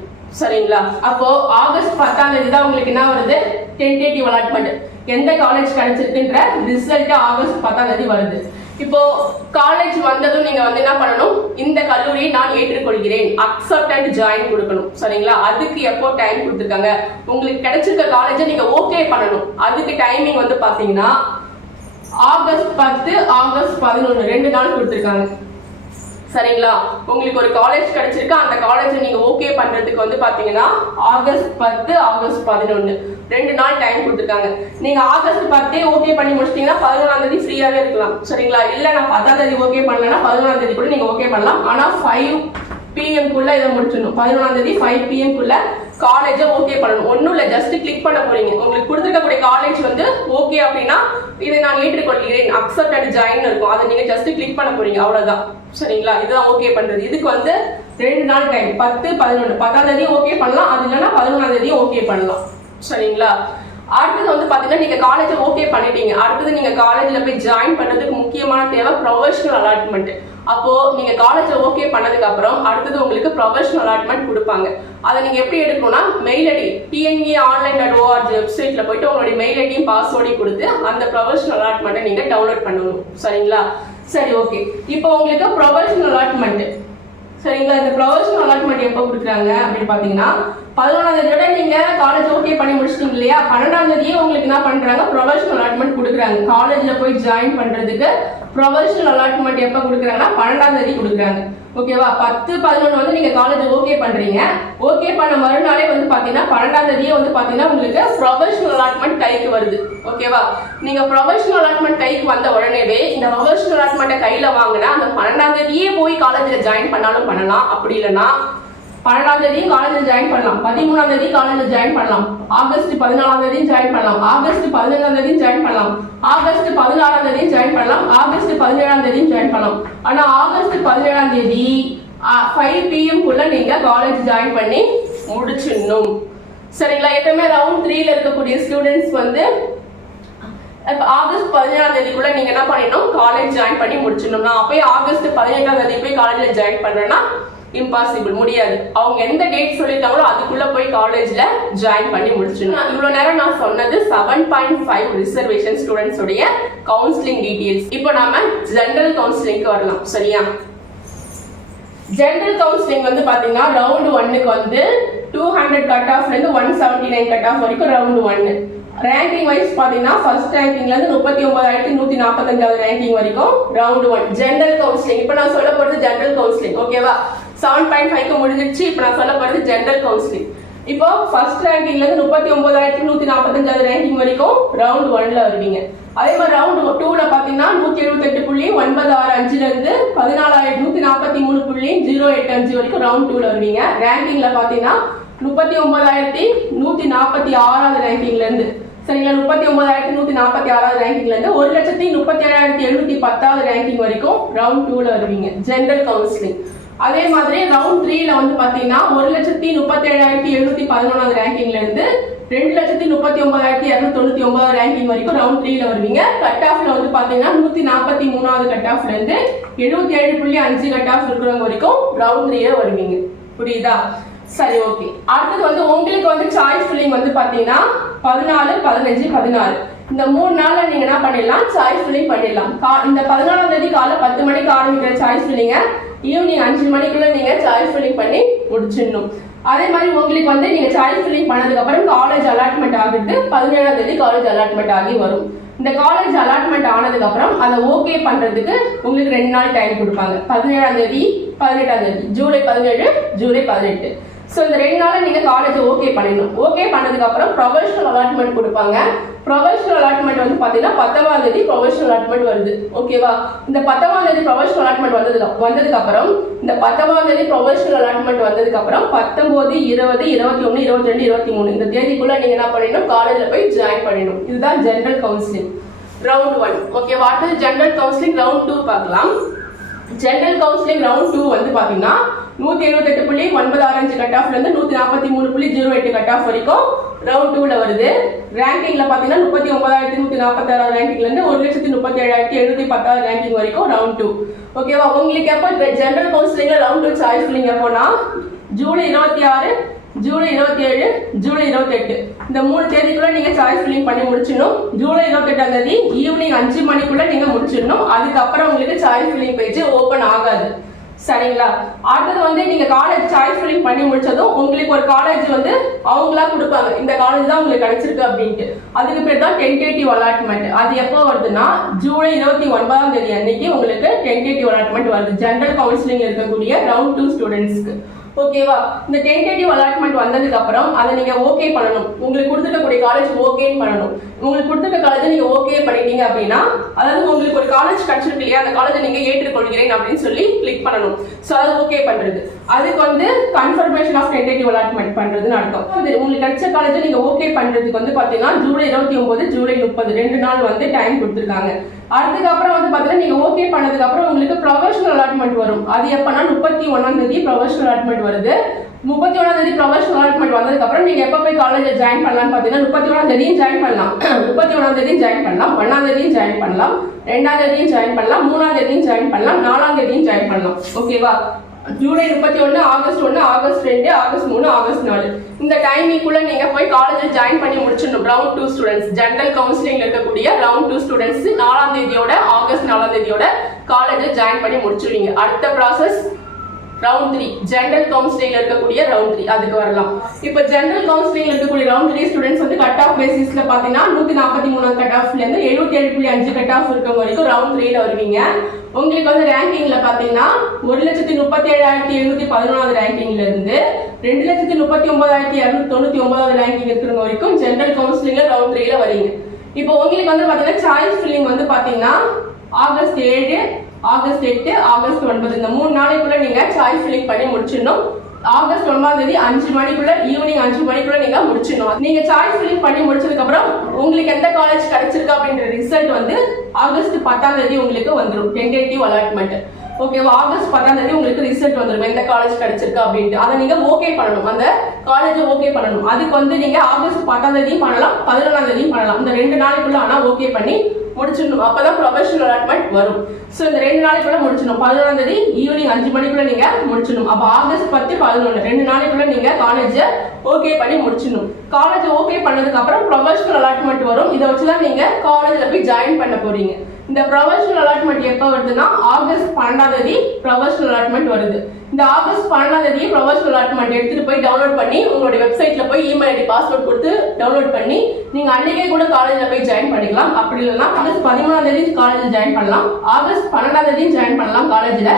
சரிங்களா? அப்போ ஆகஸ்ட் 10ஆம் தேதி தான் உங்களுக்கு என்ன வருது, டென்டேட்டிவ் அலாட்மெண்ட். எந்த காலேஜ் கிடைச்சிருக்குன்ற ரிசல்ட் ஆகஸ்ட் 10ஆம் தேதி வருது. இப்போ காலேஜ் வந்ததும் நீங்க வந்து என்ன பண்ணணும், இந்த கல்லூரியை நான் ஏற்றுக்கொள்கிறேன் அக்செப்ட் அண்ட் ஜாயின் கொடுக்கணும். சரிங்களா? அதுக்கு எப்போ டைம் கொடுத்துருக்காங்க, உங்களுக்கு கிடைச்சிருக்க காலேஜை நீங்க ஓகே பண்ணணும். அதுக்கு டைமிங் வந்து பாத்தீங்கன்னா ஆகஸ்ட் 10 ஆகஸ்ட் 11 2 நாள் கொடுத்துருக்காங்க. சரிங்களா? உங்களுக்கு ஒரு காலேஜ் கிடைச்சிருக்கு, அந்த காலேஜை நீங்க ஓகே பண்றதுக்கு வந்து பாத்தீங்கன்னா ஆகஸ்ட் 10 ஆகஸ்ட் 11 2 நாள் டைம் கொடுத்துருக்காங்க. நீங்க ஆகஸ்ட் 10 ஓகே பண்ணி முடிச்சிட்டீங்கன்னா 11ஆம் தேதி ஃப்ரீயாவே இருக்கலாம். சரிங்களா? இல்ல நான் 10ஆம் தேதி ஓகே பண்ணலன்னா 11ஆம் தேதி கூட நீங்க ஓகே பண்ணலாம். ஆனா 5 PM குள்ள இதை முடிச்சிடணும். 11ஆம் தேதி 5 PM குள்ள காலேஜை ஓகே பண்ணணும். ஒன்றும் இல்லை, ஜஸ்ட் கிளிக் பண்ண போறீங்க. உங்களுக்கு கொடுத்துருக்கக்கூடிய காலேஜ் வந்து ஓகே அப்படின்னா இதை நான் ஏற்றுக்கொள்கிறேன் அக்செப்ட் அண்ட் ஜாயின் இருக்கும், அதை நீங்க ஜஸ்ட் கிளிக் பண்ண போறீங்க, அவ்வளவுதான். சரிங்களா? இதுதான் ஓகே பண்றது. இதுக்கு வந்து 2 நாள் டைம், 10 11. 10ஆம் தேதி ஓகே பண்ணலாம், அது இல்லைன்னா 11ஆம் தேதி ஓகே பண்ணலாம். சரிங்களா? அடுத்தது வந்து பாத்தீங்கன்னா நீங்க காலேஜ் ஓகே பண்ணிட்டீங்க. அடுத்தது நீங்க காலேஜ்ல போய் ஜாயின் பண்றதுக்கு முக்கியமான தேவை ப்ரொஃபஷனல் அலாட்மெண்ட். அப்போ நீங்க காலேஜ் ஓகே பண்ணதுக்கு அப்புறம் அடுத்தது உங்களுக்கு ப்ரொஃபஷனல் அலாட்மெண்ட் கொடுப்பாங்க. அதை நீங்க எப்படி எடுக்கணும்னா மெயில் ஐடி tneonline.org வெப்சைட்ல போயிட்டு உங்களுடைய மெயில் ஐடியும் பாஸ்வேர்டையும் கொடுத்து அந்த ப்ரொஃபஷனல் அலாட்மெண்ட்டை நீங்க டவுன்லோட் பண்ணணும். சரிங்களா? சரி, ஓகே. இப்போ உங்களுக்கு ப்ரொஃபஷனல் அலாட்மெண்ட், சரிங்களா? இந்த ப்ரொஃபஷனல் அலாட்மெண்ட் எப்போ கொடுக்குறாங்க அப்படின்னு பாத்தீங்கன்னா 11ஆம் தேதியோட நீங்க காலேஜ் ஓகே பண்ணி முடிச்சிட்டீங்க இல்லையா, 12ஆம் தேதியே உங்களுக்கு என்ன பண்றாங்க, ப்ரொஃபஷனல் அலாட்மெண்ட் கொடுக்குறாங்க. காலேஜ்ல போய் ஜாயின் பண்றதுக்கு ப்ரொஃபஷனல் அலாட்மெண்ட் எப்போ கொடுக்குறாங்கன்னா 12ஆம் தேதி கொடுக்குறாங்க. ஓகேவா? 10 11 வந்து நீங்க காலேஜ் ஓகே பண்றீங்க. ஓகே பண்ண மறுநாளே வந்து பாத்தீங்கன்னா 12ஆம் தேதியே வந்து பாத்தீங்கன்னா உங்களுக்கு ப்ரொஃபஷனல் அலாட்மெண்ட் கைக்கு வருது. ஓகேவா? நீங்க ப்ரொஃபஷனல் அலாட்மெண்ட் கைக்கு வந்த உடனேவே இந்த ப்ரொஃபஷனல் அலாட்மெண்ட்டை கையில வாங்கினா அந்த 12ஆம் தேதியே போய் காலேஜ்ல ஜாயின் பண்ணாலும் பண்ணலாம். அப்படி இல்லைன்னா 12ஆம் தேதி காலேஜ்ல ஜாயின் பண்ணலாம், 13ஆம் தேதி காலேஜ்ல ஜாயின் பண்ணலாம், ஆகஸ்ட் 14ஆம் தேதி ஜாயின் பண்ணலாம், ஆகஸ்ட் 15ஆம் தேதி ஜாயின் பண்ணலாம், ஆகஸ்ட் 16ஆம் தேதி ஜாயின் பண்ணலாம், ஆகஸ்ட் 17ஆம் தேதி ஜாயின் பண்ணலாம். ஆனா ஆகஸ்ட் 17ஆம் தேதி 5 PM குள்ள நீங்க காலேஜ் ஜாயின் பண்ணி முடிச்சிடணும். சரிங்களா? எப்பவுமே ரவுண்ட் 3ல இருக்கக்கூடிய ஸ்டூடெண்ட்ஸ் வந்து ஆகஸ்ட் 17ஆம் தேதிக்குள்ள நீங்க என்ன பண்ணிடணும், காலேஜ் ஜாயின் பண்ணி முடிச்சிடணும். நான் அப்பயே ஆகஸ்ட் 18ஆம் தேதி போய் காலேஜ்ல ஜாயின் பண்றேன்னா இம்பாசிபிள், முடியாது. அவங்க எந்த டேட் சொல்லிட்டாங்களோ அதுக்குள்ள போய் காலேஜ்ல ஜாயின் பண்ணி முடிச்சிடணும். இவ்வளவு நேரம் நான் சொன்னது 7.5 ரிசர்வேஷன் ஸ்டூடெண்ட்ஸ் உடைய கவுன்சிலிங் டீடைல்ஸ். இப்போ நாம ஜெனரல் கவுன்சிலிங்க்கு வரலாம். சரியா? ஜெனரல் கவுன்சிலிங் வந்து பாத்தீங்கன்னா ரவுண்ட் 1க்கு வந்து 200 கட் ஆஃப்ல இருந்து 179 கட் ஆஃப் வரைக்கும் ரவுண்ட் 1. ரேங்கிங் வைஸ் பாத்தீங்கன்னா ஃபர்ஸ்ட் ரேங்கிங்ல இருந்து 39,145வது ரேங்கிங் வரைக்கும் ரவுண்ட் 1 ஜெனரல் கவுன்சிலிங். இப்போ நான் சொல்ல போறது ஜெனரல் கவுன்சிலிங். ஓகேவா? 7.5க்கு முடிஞ்சிருச்சு. இப்போ நான் சொல்ல போறது ஜெனரல் கவுன்சிலிங். இப்போ ஃபர்ஸ்ட் ரேங்கிங்ல இருந்து 39,145வது ரேங்கிங் வரைக்கும் ரவுண்ட் 1ல வருவீங்க. அதே மாதிரி ரவுண்ட் 2ல பாத்தீங்கன்னா 178.965ல இருந்து 14,143.085 வரைக்கும் ரவுண்ட் 2ல வருவீங்க. ரேங்கிங்ல பாத்தீங்கன்னா 39,146வது ரேங்கிங்ல இருந்து, சரிங்களா, 39,146வது ரேங்கிங்ல இருந்து 1,37,710வது ரேங்கிங் வரைக்கும் ரவுண்ட் 2ல வருவீங்க ஜெனரல் கவுன்சிலிங். அதே மாதிரி ரவுண்ட் 3ல வந்து பாத்தீங்கன்னா 1,37,711வது ரேங்கிங்ல இருந்து 2,39,299 ரேங்கிங் வரைக்கும் ரவுண்ட் 3ல வருவீங்க. கட் ஆஃப்ல வந்து பாத்தீங்கன்னா 143வது கட் ஆஃப்ல இருந்து 77.5 கட் ஆஃப் இருக்கிறவங்க வரைக்கும் ரவுண்ட் 3ல வருவீங்க. புரியுதா? சரி, ஓகே. அடுத்தது வந்து உங்களுக்கு வந்து சாய்ஸ் ஃபில்லிங் வந்து பாத்தீங்கன்னா 14 15 16 இந்த 3 நாள்ல நீங்க என்ன பண்ணிடலாம், சாய்ஸ் ஃபில்லிங் பண்ணிடலாம். இந்த 14ஆம் தேதி காலை 10 மணிக்கு ஆரம்பிக்கிற சாய்ஸ் ஃபில்லிங்க ஈவினிங் 5 மணிக்குள்ள நீங்க சாய்ஸ் ஃபில்லிங் பண்ணி முடிச்சிடணும். அதே மாதிரி உங்களுக்கு வந்து நீங்க சாய்ஸ் ஃபில்லிங் பண்ணதுக்கு அப்புறம் காலேஜ் அலாட்மெண்ட் ஆகிட்டு 17ஆம் தேதி காலேஜ் அலாட்மெண்ட் ஆகி வரும். இந்த காலேஜ் அலாட்மெண்ட் ஆனதுக்கு அப்புறம் அதை ஓகே பண்றதுக்கு உங்களுக்கு 2 நாள் டைம் கொடுப்பாங்க. 17ஆம் தேதி 18ஆம் தேதி, ஜூலை 17 ஜூலை 18. ஸோ இந்த 2 நாள்ல நீங்க காலேஜ் ஓகே பண்ணிடணும். ஓகே பண்ணதுக்கு அப்புறம் ப்ரொஃபஷனல் அலாட்மெண்ட் கொடுப்பாங்க. ப்ரொஃபஷனல் அலாட்மெண்ட் வந்து பாத்தீங்கன்னா 10ஆம் தேதி ப்ரொஃபஷனல் அலாட்மெண்ட் வருது. ஓகேவா? இந்த 10ஆம் தேதி ப்ரொஃபஷனல் அலாட்மெண்ட் வந்ததுக்கு அப்புறம் இந்த 10ஆம் தேதி ப்ரொஃபஷனல் அலாட்மெண்ட் வந்ததுக்கு அப்புறம் 19 20 21 22 23 இந்த தேதிக்குள்ள நீங்க என்ன பண்ணிடணும், காலேஜ்ல போய் ஜாயின் பண்ணிடணும். இதுதான் ஜெனரல் கவுன்சிலிங் ரவுண்ட் 1. ஓகேவா? அடுத்தது ஜெனரல் கவுன்சிலிங் ரவுண்ட் 2 பார்க்கலாம். ஜெனரல் கவுன்சிலிங் ரவுண்ட் 2 வந்து பாத்தீங்கன்னா 178.965 கட் ஆஃப்ல இருந்து 143.08 கட் ஆஃப் வரைக்கும் ரவுண்ட் 2ல வருது. ரேங்கிங்ல பாத்தீங்கன்னா 39,146 ரேங்கிங்ல இருந்து 1,37,710 ரேங்கிங் வரைக்கும் ரவுண்ட் 2. ஓகேவா? உங்களுக்கு எப்போ ஜெனரல் கவுன்சிலிங்ல ரவுண்ட் 2 சாய்ஸ் ஃபில்லிங் எப்போனா ஜூலை 26 ஜூலை 27, ஜூலை 28 இந்த 3 தேதிக்குள்ள நீங்க சாய்ஸ் ஃபில்லிங் பண்ணி முடிச்சிடணும். ஜூலை 28ஆம் தேதி ஈவினிங் 5 மணிக்குள்ள நீங்க முடிச்சிடணும். அதுக்கப்புறம் உங்களுக்கு சாய்ஸ் ஃபில்லிங் பேஜ் ஓபன் ஆகாது. சரிங்களா? அடுத்தது வந்து நீங்க காலேஜ் சாய்ஸ் ஃபில்லிங் பண்ணி முடிச்சதும் உங்களுக்கு ஒரு காலேஜ் வந்து அவங்களா கொடுப்பாங்க, இந்த காலேஜ் தான் உங்களுக்கு கிடைச்சிருக்கு அப்படின்ட்டு. அதுக்கு பேர் தான் டென்டேட்டிவ் அலாட்மெண்ட். அது எப்போ வருதுன்னா ஜூலை 29ஆம் தேதி அன்னைக்கு உங்களுக்கு டென்டேட்டிவ் அலாட்மெண்ட் வருது, ஜெனரல் கவுன்சிலிங் இருக்கக்கூடிய ரவுண்ட் 2 ஸ்டூடெண்ட்ஸ்க்கு. ஓகேவா? இந்த டென்டேட்டிவ் அலாட்மெண்ட் வந்ததுக்கு அப்புறம் அதை நீங்க ஓகே பண்ணணும். உங்களுக்கு கொடுத்துருக்கக்கூடிய காலேஜ் ஓகே பண்ணணும். உங்களுக்கு கொடுத்துருக்க காலேஜ் நீங்க ஓகே பண்ணிட்டீங்க அப்படின்னா, அதாவது உங்களுக்கு ஒரு காலேஜ் கிடைச்சிருக்கு இல்லையா, அந்த காலேஜை நீங்க ஏற்றுக்கொள்கிறேன் அப்படின்னு சொல்லி கிளிக் பண்ணணும். ஸோ அது ஓகே பண்றது, அதுக்கு வந்து கன்ஃபர்மேஷன் ஆஃப் டென்டேட்டிவ் அலாட்மெண்ட் பண்றதுன்னு அர்த்தம். உங்களுக்கு கிடைச்ச காலேஜை நீங்க ஓகே பண்றதுக்கு வந்து பாத்தீங்கன்னா ஜூலை 29, ஜூலை 30 2 நாள் வந்து டைம் கொடுத்துருக்காங்க. அதுக்கப்புறம் வந்து பாத்தீங்கன்னா நீங்க ஓகே பண்ணதுக்கு அப்புறம் உங்களுக்கு ப்ரொஃபஷனல் அலாட்மெண்ட் வரும். அது எப்பன்னா 31ஆம் தேதி ப்ரொஃபஷனல் அலாட்மெண்ட் வருது. 31ஆம் தேதி ப்ரொஃபஷனல் அலாட்மெண்ட் வந்ததுக்கு அப்புறம் நீங்க எப்ப போய் காலேஜ்ல ஜாயின் பண்ணலாம்னு பாத்தீங்கன்னா 31ஆம் தேதியும் ஜாயின் பண்ணலாம், 31ஆம் தேதியும் ஜாயின் பண்ணலாம், 1ஆம் தேதியும் ஜாயின் பண்ணலாம், 2ஆம் தேதியும் ஜாயின் பண்ணலாம், 3ஆம் தேதியும் ஜாயின் பண்ணலாம், 4ஆம் தேதியும் ஜாயின் பண்ணலாம். ஓகேவா? July 31, August 1, August 2, August 3, August 4 இந்த டைமிங்குள்ள நீங்க போய் காலேஜில் ஜாயின் பண்ணி முடிச்சிடணும். ரவுண்ட் 2 ஸ்டூடெண்ட்ஸ், ஜெனரல் கவுன்சிலிங்ல இருக்கக்கூடிய ரவுண்ட் 2 ஸ்டூடெண்ட்ஸ் 4ஆம் தேதியோட, ஆகஸ்ட் 4ஆம் தேதியோட காலேஜில் ஜாயின் பண்ணி முடிச்சிருவீங்க. அடுத்த ப்ராசஸ் ரவுண்ட் 3, ஜெனரல் கவுன்சிலிங்ல இருக்கக்கூடிய ரவுண்ட் 3 அதுக்கு வரலாம். இப்போ ஜெனரல் கவுன்சிலிங்ல இருக்கக்கூடிய ரவுண்ட் 3 ஸ்டூடெண்ட்ஸ் வந்து கட் ஆஃப் பேசிஸ்ல பாத்தீங்கன்னா 143 கட் ஆஃப்ல இருந்து 77.5 கட் ஆஃப் இருக்க வரைக்கும் ரவுண்ட் 3ல வருவீங்க. உங்களுக்கு வந்து ரேங்கிங்ல பாத்தீங்கன்னா 1,37,711 ரேங்கிங்ல இருந்து 2,39,299 ரேங்கிங் இருக்கிற வரைக்கும் ஜெனரல் கவுன்சிலிங்ல ரவுண்ட் 3ல வரீங்க. இப்போ உங்களுக்கு வந்து பாத்தீங்கன்னா சாய்ஸ் ஃபில்லிங் வந்து பாத்தீங்கன்னா ஆகஸ்ட் 7, ஆகஸ்ட் 8, ஆகஸ்ட் 9 இந்த 3 நாளைக்குள்ள நீங்க சாய்ஸ் ஃபில்லிங் பண்ணி முடிச்சிடணும். ஆகஸ்ட் 9ஆம் தேதி 5 மணிக்குள்ள, ஈவினிங் 5 மணிக்குள்ள நீங்க முடிச்சிடணும். நீங்க சாய்ஸ் ஃபில்லிங் பண்ணி முடிச்சதுக்கு அப்புறம் உங்களுக்கு எந்த காலேஜ் கிடைச்சிருக்கு அப்படின்ற ரிசல்ட் வந்து ஆகஸ்ட் 10ஆம் தேதி உங்களுக்கு வந்துடும், டென்டேட்டிவ் அலாட்மெண்ட். ஓகேவா? ஆகஸ்ட் 10ஆம் தேதி உங்களுக்கு ரிசல்ட் வந்துடும் எந்த காலேஜ் கிடைச்சிருக்கு அப்படின்ட்டு. அதை நீங்க ஓகே பண்ணணும், அந்த காலேஜை ஓகே பண்ணணும். அதுக்கு வந்து நீங்க ஆகஸ்ட் 10ஆம் தேதியும் பண்ணலாம், 11ஆம் தேதியும் பண்ணலாம். இந்த 2 நாளைக்குள்ள ஆனா ஓகே பண்ணி முடிச்சிடணும். அப்பதான் ப்ரொஃபஷனல் அலாட்மெண்ட் வரும். சோ இந்த 2 நாளைக்குள்ள முடிச்சிடணும். 11ஆம் தேதி ஈவினிங் 5 மணிக்குள்ள நீங்க முடிச்சிடணும். அப்ப ஆகஸ்ட் 10, 11 2 நாளைக்குள்ள நீங்க காலேஜ் ஓகே பண்ணி முடிச்சிடணும். காலேஜ் ஓகே பண்ணதுக்கு அப்புறம் ப்ரொஃபஷனல் அலாட்மெண்ட் வரும். இதை வச்சுதான் நீங்க காலேஜ்ல போய் ஜாயின் பண்ண போறீங்க. இந்த ப்ரொஃபஷனல் அலாட்மெண்ட் எப்ப வருதுன்னா ஆகஸ்ட் 12ஆம் தேதி ப்ரொஃபஷனல் அலாட்மெண்ட் வருது. இந்த ஆகஸ்ட் 12ஆம் தேதி ப்ரொஃபஷனல் அலாட்மெண்ட் எடுத்துட்டு போய் டவுன்லோட் பண்ணி உங்களுடைய வெப்சைட்ல போய் இமெயில் ஐடி பாஸ்வேர்ட் கொடுத்து டவுன்லோட் பண்ணி நீங்க அன்னைக்கே கூட காலேஜ்ல போய் ஜாயின் பண்ணிக்கலாம். அப்படி இல்லைன்னா ஆகஸ்ட் 13ஆம் தேதி காலேஜ் ஜாயின் பண்ணலாம், ஆகஸ்ட் 12ஆம் தேதி ஜாயின் பண்ணலாம் காலேஜ்ல,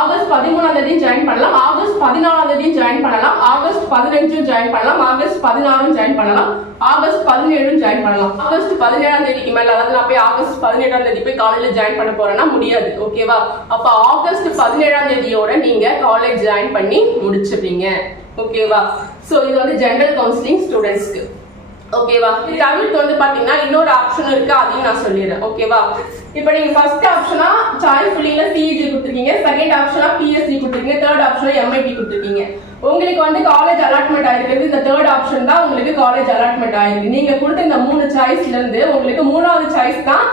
ஆகஸ்ட் 13ஆம் தேதி ஜாயின் பண்ணலாம், ஆகஸ்ட் 14ஆம் தேதி ஜாயின் பண்ணலாம், ஆகஸ்ட் 15 ஜாயின் பண்ணலாம், ஆகஸ்ட் 16 ஜாயின் பண்ணலாம், ஆகஸ்ட் 17 ஜாயின் பண்ணலாம். ஆகஸ்ட் 17ஆம் தேதிக்கு மேல, அதாவது நான் போய் ஆகஸ்ட் 18ஆம் தேதி போய் காலேஜ்ல ஜாயின் பண்ண போறேன்னா முடியாது. ஓகேவா? அப்ப ஆகஸ்ட் 17ஆம் தேதியோட நீங்க காலேஜ் ஜாயின் பண்ணி முடிச்சிருப்பீங்க. ஓகேவா? சோ இது வந்து ஜெனரல் கவுன்சிலிங் ஸ்டூடெண்ட்ஸ்க்கு. ஓகேவா? இது தவிர்த்து வந்து பாத்தீங்கன்னா இன்னொரு ஆப்ஷன் இருக்கு, அதையும் நான் சொல்லிடுறேன். ஓகேவா? இப்போ நீங்க ஃபர்ஸ்ட் ஆப்ஷனா சாய்ஸ் ஃபில்லிங்ல சிஇஜி கொடுத்துருக்கீங்க, செகண்ட் ஆப்ஷனா பிஎஸ்சி கொடுத்துருக்கீங்க, தேர்ட் ஆப்ஷனா எம்ஐடி கொடுத்துருக்கீங்க. உங்களுக்கு வந்து காலேஜ் அலாட்மெண்ட் ஆயிருக்கிறது இந்த தேர்ட் ஆப்ஷன் தான் உங்களுக்கு காலேஜ் அலாட்மெண்ட் ஆயிருக்கு. நீங்க கொடுத்த இந்த 3 சாய்ஸ்ல இருந்து உங்களுக்கு 3வது சாய்ஸ் தான்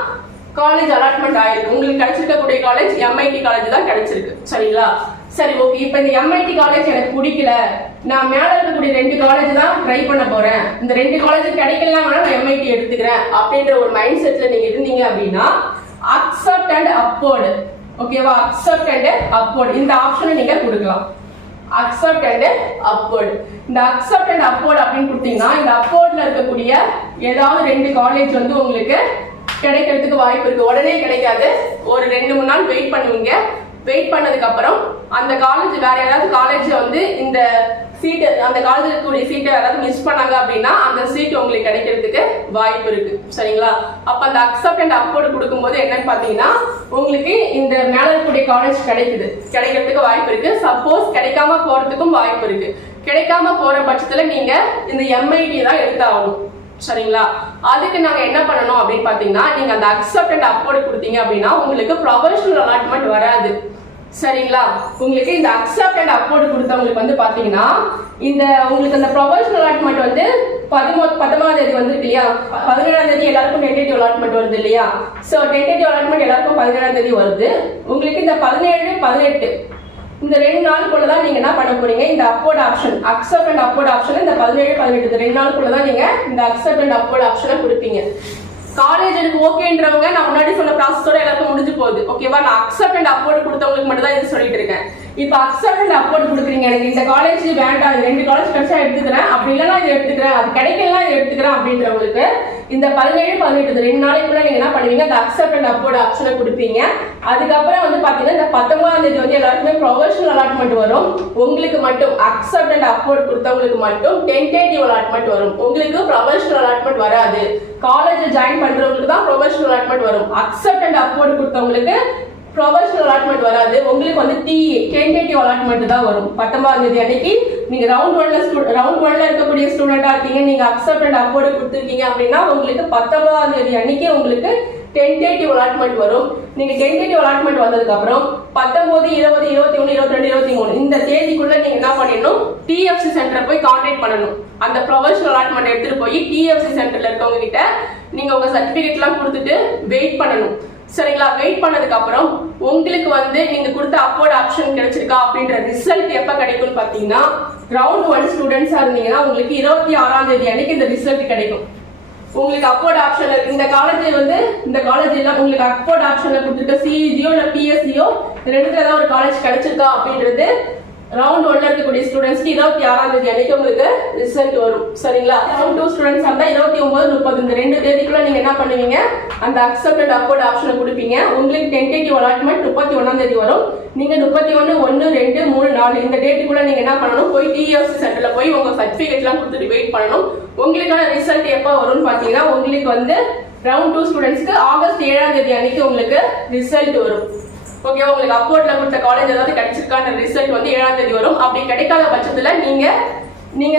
காலேஜ் அலாட்மெண்ட் ஆயிருக்கு. உங்களுக்கு கிடைச்சிருக்கக்கூடிய காலேஜ் எம்ஐடி காலேஜ் தான் கிடைச்சிருக்கு. சரிங்களா? சரி, ஓகே. இப்போ இந்த எம்ஐடி காலேஜ் எனக்கு பிடிக்கல, நான் மேல இருக்கக்கூடிய 2 காலேஜ் தான் ட்ரை பண்ண போறேன், இந்த 2 காலேஜ் கிடைக்கலாம் நான் எம்ஐடி எடுத்துக்கிறேன் அப்படின்ற ஒரு மைண்ட் செட்ல நீங்க இருந்தீங்க அப்படின்னா அக்செப்ட் அண்ட் அப்வர்ட். ஓகேவா? அக்செப்ட் அண்ட் அப்வர்ட் இந்த ஆப்ஷனை நீங்க கொடுக்கலாம். Accept and upward. இந்த அக்செப்ட் அண்ட் அப்வர்ட் அப்படின்னு கொடுத்தீங்கன்னா இந்த அப்வர்ட்ல இருக்கக்கூடிய ஏதாவது 2 காலேஜ் வந்து உங்களுக்கு கிடைக்கிறதுக்கு வாய்ப்பு இருக்கு. உடனே கிடைக்காது, ஒரு 2-3 நாள் வெயிட் பண்ணுவீங்க. வெயிட் பண்ணதுக்கு அப்புறம் அந்த காலேஜ் வேற யாராவது காலேஜ் வந்து இந்த சீட்டு, அந்த காலேஜ் இருக்கக்கூடிய சீட்டை யாராவது மிஸ் பண்ணாங்க அப்படின்னா அந்த சீட் உங்களுக்கு கிடைக்கிறதுக்கு வாய்ப்பு இருக்கு. சரிங்களா? அப்ப அந்த அக்செப்ட் அண்ட் அப்வர்ட் கொடுக்கும்போது என்னன்னு பாத்தீங்கன்னா உங்களுக்கு இந்த மேல இருக்கக்கூடிய காலேஜ் கிடைக்கிறதுக்கு வாய்ப்பு இருக்கு. சப்போஸ் கிடைக்காம போறதுக்கும் வாய்ப்பு இருக்கு. கிடைக்காம போற பட்சத்துல நீங்க இந்த எம்ஐடி தான் எடுத்தாகணும். சரிங்களா? அதுக்கு நாங்க என்ன பண்ணணும் அப்படின்னு பாத்தீங்கன்னா நீங்க அந்த அக்செப்ட் அண்ட் அப்வர்ட் கொடுத்தீங்க அப்படின்னா உங்களுக்கு ப்ரொஃபஷனல் அலாட்மெண்ட் வராது. சரிங்களா? உங்களுக்கு இந்த அக்செப்ட் அண்ட் அப்வர்ட் கொடுத்தவங்களுக்கு வந்து பாத்தீங்கன்னா இந்த உங்களுக்கு அந்த ப்ரொஃபஷனல் அலாட்மெண்ட் வந்து 19ஆம் தேதி வந்து இல்லையா, 17ஆம் தேதி எல்லாருக்கும் டென்டேட்டிவ் அலாட்மெண்ட் வருது இல்லையா. சோ டென்டேட்டிவ் அலாட்மெண்ட் எல்லாருக்கும் 17ஆம் தேதி வருது. உங்களுக்கு இந்த 17, 18 இந்த 2 நாளுக்குள்ள தான் நீங்க என்ன பண்ண போறீங்க, இந்த upward option accept and upward option இந்த 17 18 இந்த 2 நாளுக்குள்ள தான் நீங்க இந்த அக்செப்ட் அண்ட் அப்வர்ட் ஆப்ஷனை கொடுப்பீங்க. காலேஜ் எனக்கு ஓகேன்றவங்க நான் முன்னாடி சொன்ன ப்ராசஸோட எல்லாருக்கும் முடிஞ்சு போகுது. ஓகேவா, நான் அக்செப்ட் அண்ட் அப்வர்ட் கொடுத்தவங்களுக்கு மட்டும் தான் இது சொல்லிட்டு இருக்கேன். இப்போ அக்செப்ட் அண்ட் அப்வர்ட் கொடுக்குறீங்க, எனக்கு இந்த காலேஜ் வேண்டாம், 2 காலேஜ் கிடைச்சா எடுத்துக்கிறேன், அப்படி இல்லைன்னா இது எடுத்துக்கிறேன், அது கிடைக்கலாம் இது எடுத்துக்கிறேன் அப்படின்றவங்களுக்கு இந்த 17 18 2 நாளைக்குள்ள நீங்க என்ன பண்ணுவீங்க, இந்த அக்செப்ட் அண்ட் அப்வர்ட் ஆப்ஷனை கொடுப்பீங்க. அதுக்கப்புறம் வந்து பாத்தீங்கன்னா இந்த 19ஆம் தேதி வந்து எல்லாருக்குமே ப்ரொஃபஷனல் அலாட்மெண்ட் வரும். உங்களுக்கு மட்டும் அக்செப்ட் அண்ட் அப்வர்ட் கொடுத்தவங்களுக்கு மட்டும் டென்டேட்டிவ் அலாட்மெண்ட் வரும். உங்களுக்கு ப்ரொஃபஷனல் அலாட்மெண்ட் வராது. காலேஜ் ஜாயின் பண்றவங்களுக்கு தான் ப்ரொஃபஷனல் அலாட்மெண்ட் வரும். அக்செப்ட் அண்ட் அப்வர்ட் கொடுத்தவங்களுக்கு ப்ரொஃபஷனல் அலாட்மெண்ட் வராது. உங்களுக்கு வந்து டென்டேட்டிவ் அலாட்மெண்ட் தான் வரும். 19ஆம் தேதி அன்னைக்கு நீங்க ரவுண்ட் 1ல இருக்கக்கூடிய ஸ்டூடெண்டா இருக்கீங்க, நீங்க அக்செப்ட் அண்ட் அப்வர்ட் கொடுத்துருக்கீங்க அப்படின்னா உங்களுக்கு 19ஆம் தேதி அன்னைக்கு உங்களுக்கு டென்டேட்டிவ் அலாட்மெண்ட் வரும். நீங்க டென்டேட்டிவ் அலாட்மெண்ட் வந்ததுக்கு அப்புறம் 19 20 21 22 23 இந்த தேதிக்குள்ள நீங்க என்ன பண்ணிடணும், டிஎஃப்சி சென்டர் போய் கான்டாக்ட் பண்ணணும். அந்த ப்ரொஃபஷனல் அலாட்மெண்ட் எடுத்துட்டு போய் டிஎஃப்சி சென்டர்ல இருக்கவங்க கிட்ட நீங்க உங்க சர்டிபிகேட் எல்லாம் கொடுத்துட்டு வெயிட் பண்ணணும். சரிங்களா, வெயிட் பண்ணதுக்கு அப்புறம் உங்களுக்கு வந்து நீங்க கொடுத்த அப்வர்ட் ஆப்ஷன் கிடைச்சிருக்கா அப்படின்ற ரிசல்ட் எப்ப கிடைக்கும்னு பாத்தீங்கன்னா, ரவுண்ட் 1 ஸ்டூடெண்ட்ஸா இருந்தீங்கன்னா உங்களுக்கு 26ஆம் தேதி அன்னைக்கு இந்த ரிசல்ட் கிடைக்கும். உங்களுக்கு அப்வர்ட் ஆப்ஷன் இந்த காலேஜ் வந்து இந்த காலேஜ் எல்லாம் உங்களுக்கு அப்வர்ட் ஆப்ஷன்ல கொடுத்துருக்க சிஇஜியோ இல்ல பிஎஸ்சியோ ரெண்டுல ஏதாவது ஒரு காலேஜ் கிடைச்சிருக்கா அப்படின்றது ரவுண்ட் 1ல இருக்கக்கூடிய ஸ்டூடெண்ட்ஸ்க்கு 26ஆம் தேதி அன்னைக்கு உங்களுக்கு ரிசல்ட் வரும். சரிங்களா, ரவுண்ட் 2 ஸ்டூடெண்ட்ஸ் இருந்தா 29 30 இந்த 2 தேதிக்குள்ள நீங்க என்ன பண்ணுவீங்க, அந்த அக்செப்ட் அண்ட் அப்வர்ட் ஆப்ஷனை கொடுப்பீங்க. உங்களுக்கு டென்டேட்டிவ் அலாட்மெண்ட் 31ஆம் தேதி வரும். நீங்க 31 1 2 3 4 இந்த டேட்டுக்குள்ள நீங்க என்ன பண்ணணும், போய் டிஎஃப்சி சென்டர்ல போய் உங்க சர்டிபிகேட் எல்லாம் கொடுத்துட்டு வெயிட் பண்ணணும். உங்களுக்கான ரிசல்ட் எப்ப வரும்னு பாத்தீங்கன்னா, உங்களுக்கு வந்து ரவுண்ட் 2 ஸ்டூடெண்ட்ஸ்க்கு ஆகஸ்ட் 7ஆம் தேதி அன்னைக்கு உங்களுக்கு ரிசல்ட் வரும். ஓகே, உங்களுக்கு அப்வர்ட்ல கொடுத்த காலேஜ் ஏதாவது கிடைச்சிருக்கான ரிசல்ட் வந்து 7ஆம் தேதி வரும். அப்படி கிடைக்காத பட்சத்துல நீங்க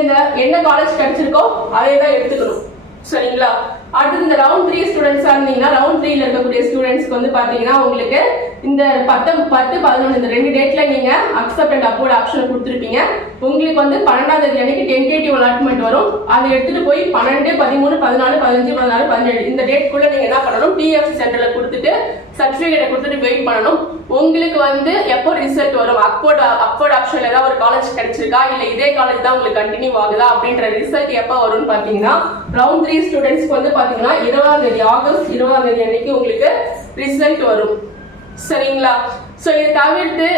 இந்த என்ன காலேஜ் கிடைச்சிருக்கோ அதே தான் எடுத்துக்கணும். சரிங்களா, அடுத்து இந்த ரவுண்ட் 3 ஸ்டூடெண்ட்ஸா இருந்தீங்கன்னா ரவுண்ட் 3ல இருக்கக்கூடிய ஸ்டூடெண்ட்ஸ்க்கு வந்து பாத்தீங்கன்னா உங்களுக்கு இந்த 10 11 இந்த 2 டேட்ல நீங்க அக்செப்ட் அண்ட் அப்வர்ட் ஆப்ஷன் கொடுத்துருப்பீங்க. உங்களுக்கு வந்து 12ஆம் தேதி அன்னைக்கு டென்டேட்டிவ் அலாட்மெண்ட் வரும். அதை எடுத்துட்டு போய் 12 13 14 15 16 17 இந்த டேட்குள்ள நீங்க என்ன பண்ணணும், டிஎஃப்சி சென்டர்ல கொடுத்துட்டு சர்டிபிகேட்டை கொடுத்துட்டு வெயிட் பண்ணணும். உங்களுக்கு வந்து எப்போ ரிசல்ட் வரும், அப்வர்ட் ஆப்ஷன்ல ஏதாவது ஒரு காலேஜ் கிடைச்சிருக்கா இல்ல இதே காலேஜ் தான் உங்களுக்கு கண்டினியூ ஆகுதா அப்படின்ற ரிசல்ட் எப்போ வரும்னு பாத்தீங்கன்னா, ரவுண்ட் 3 ஸ்டூடெண்ட்ஸ்க்கு வந்து பாத்தீங்கன்னா 20ஆம் தேதி ஆகஸ்ட் 20ஆம் தேதி அன்னைக்கு உங்களுக்கு ரிசல்ட் வரும். சரிங்களா, சோ இதை தவிர்த்து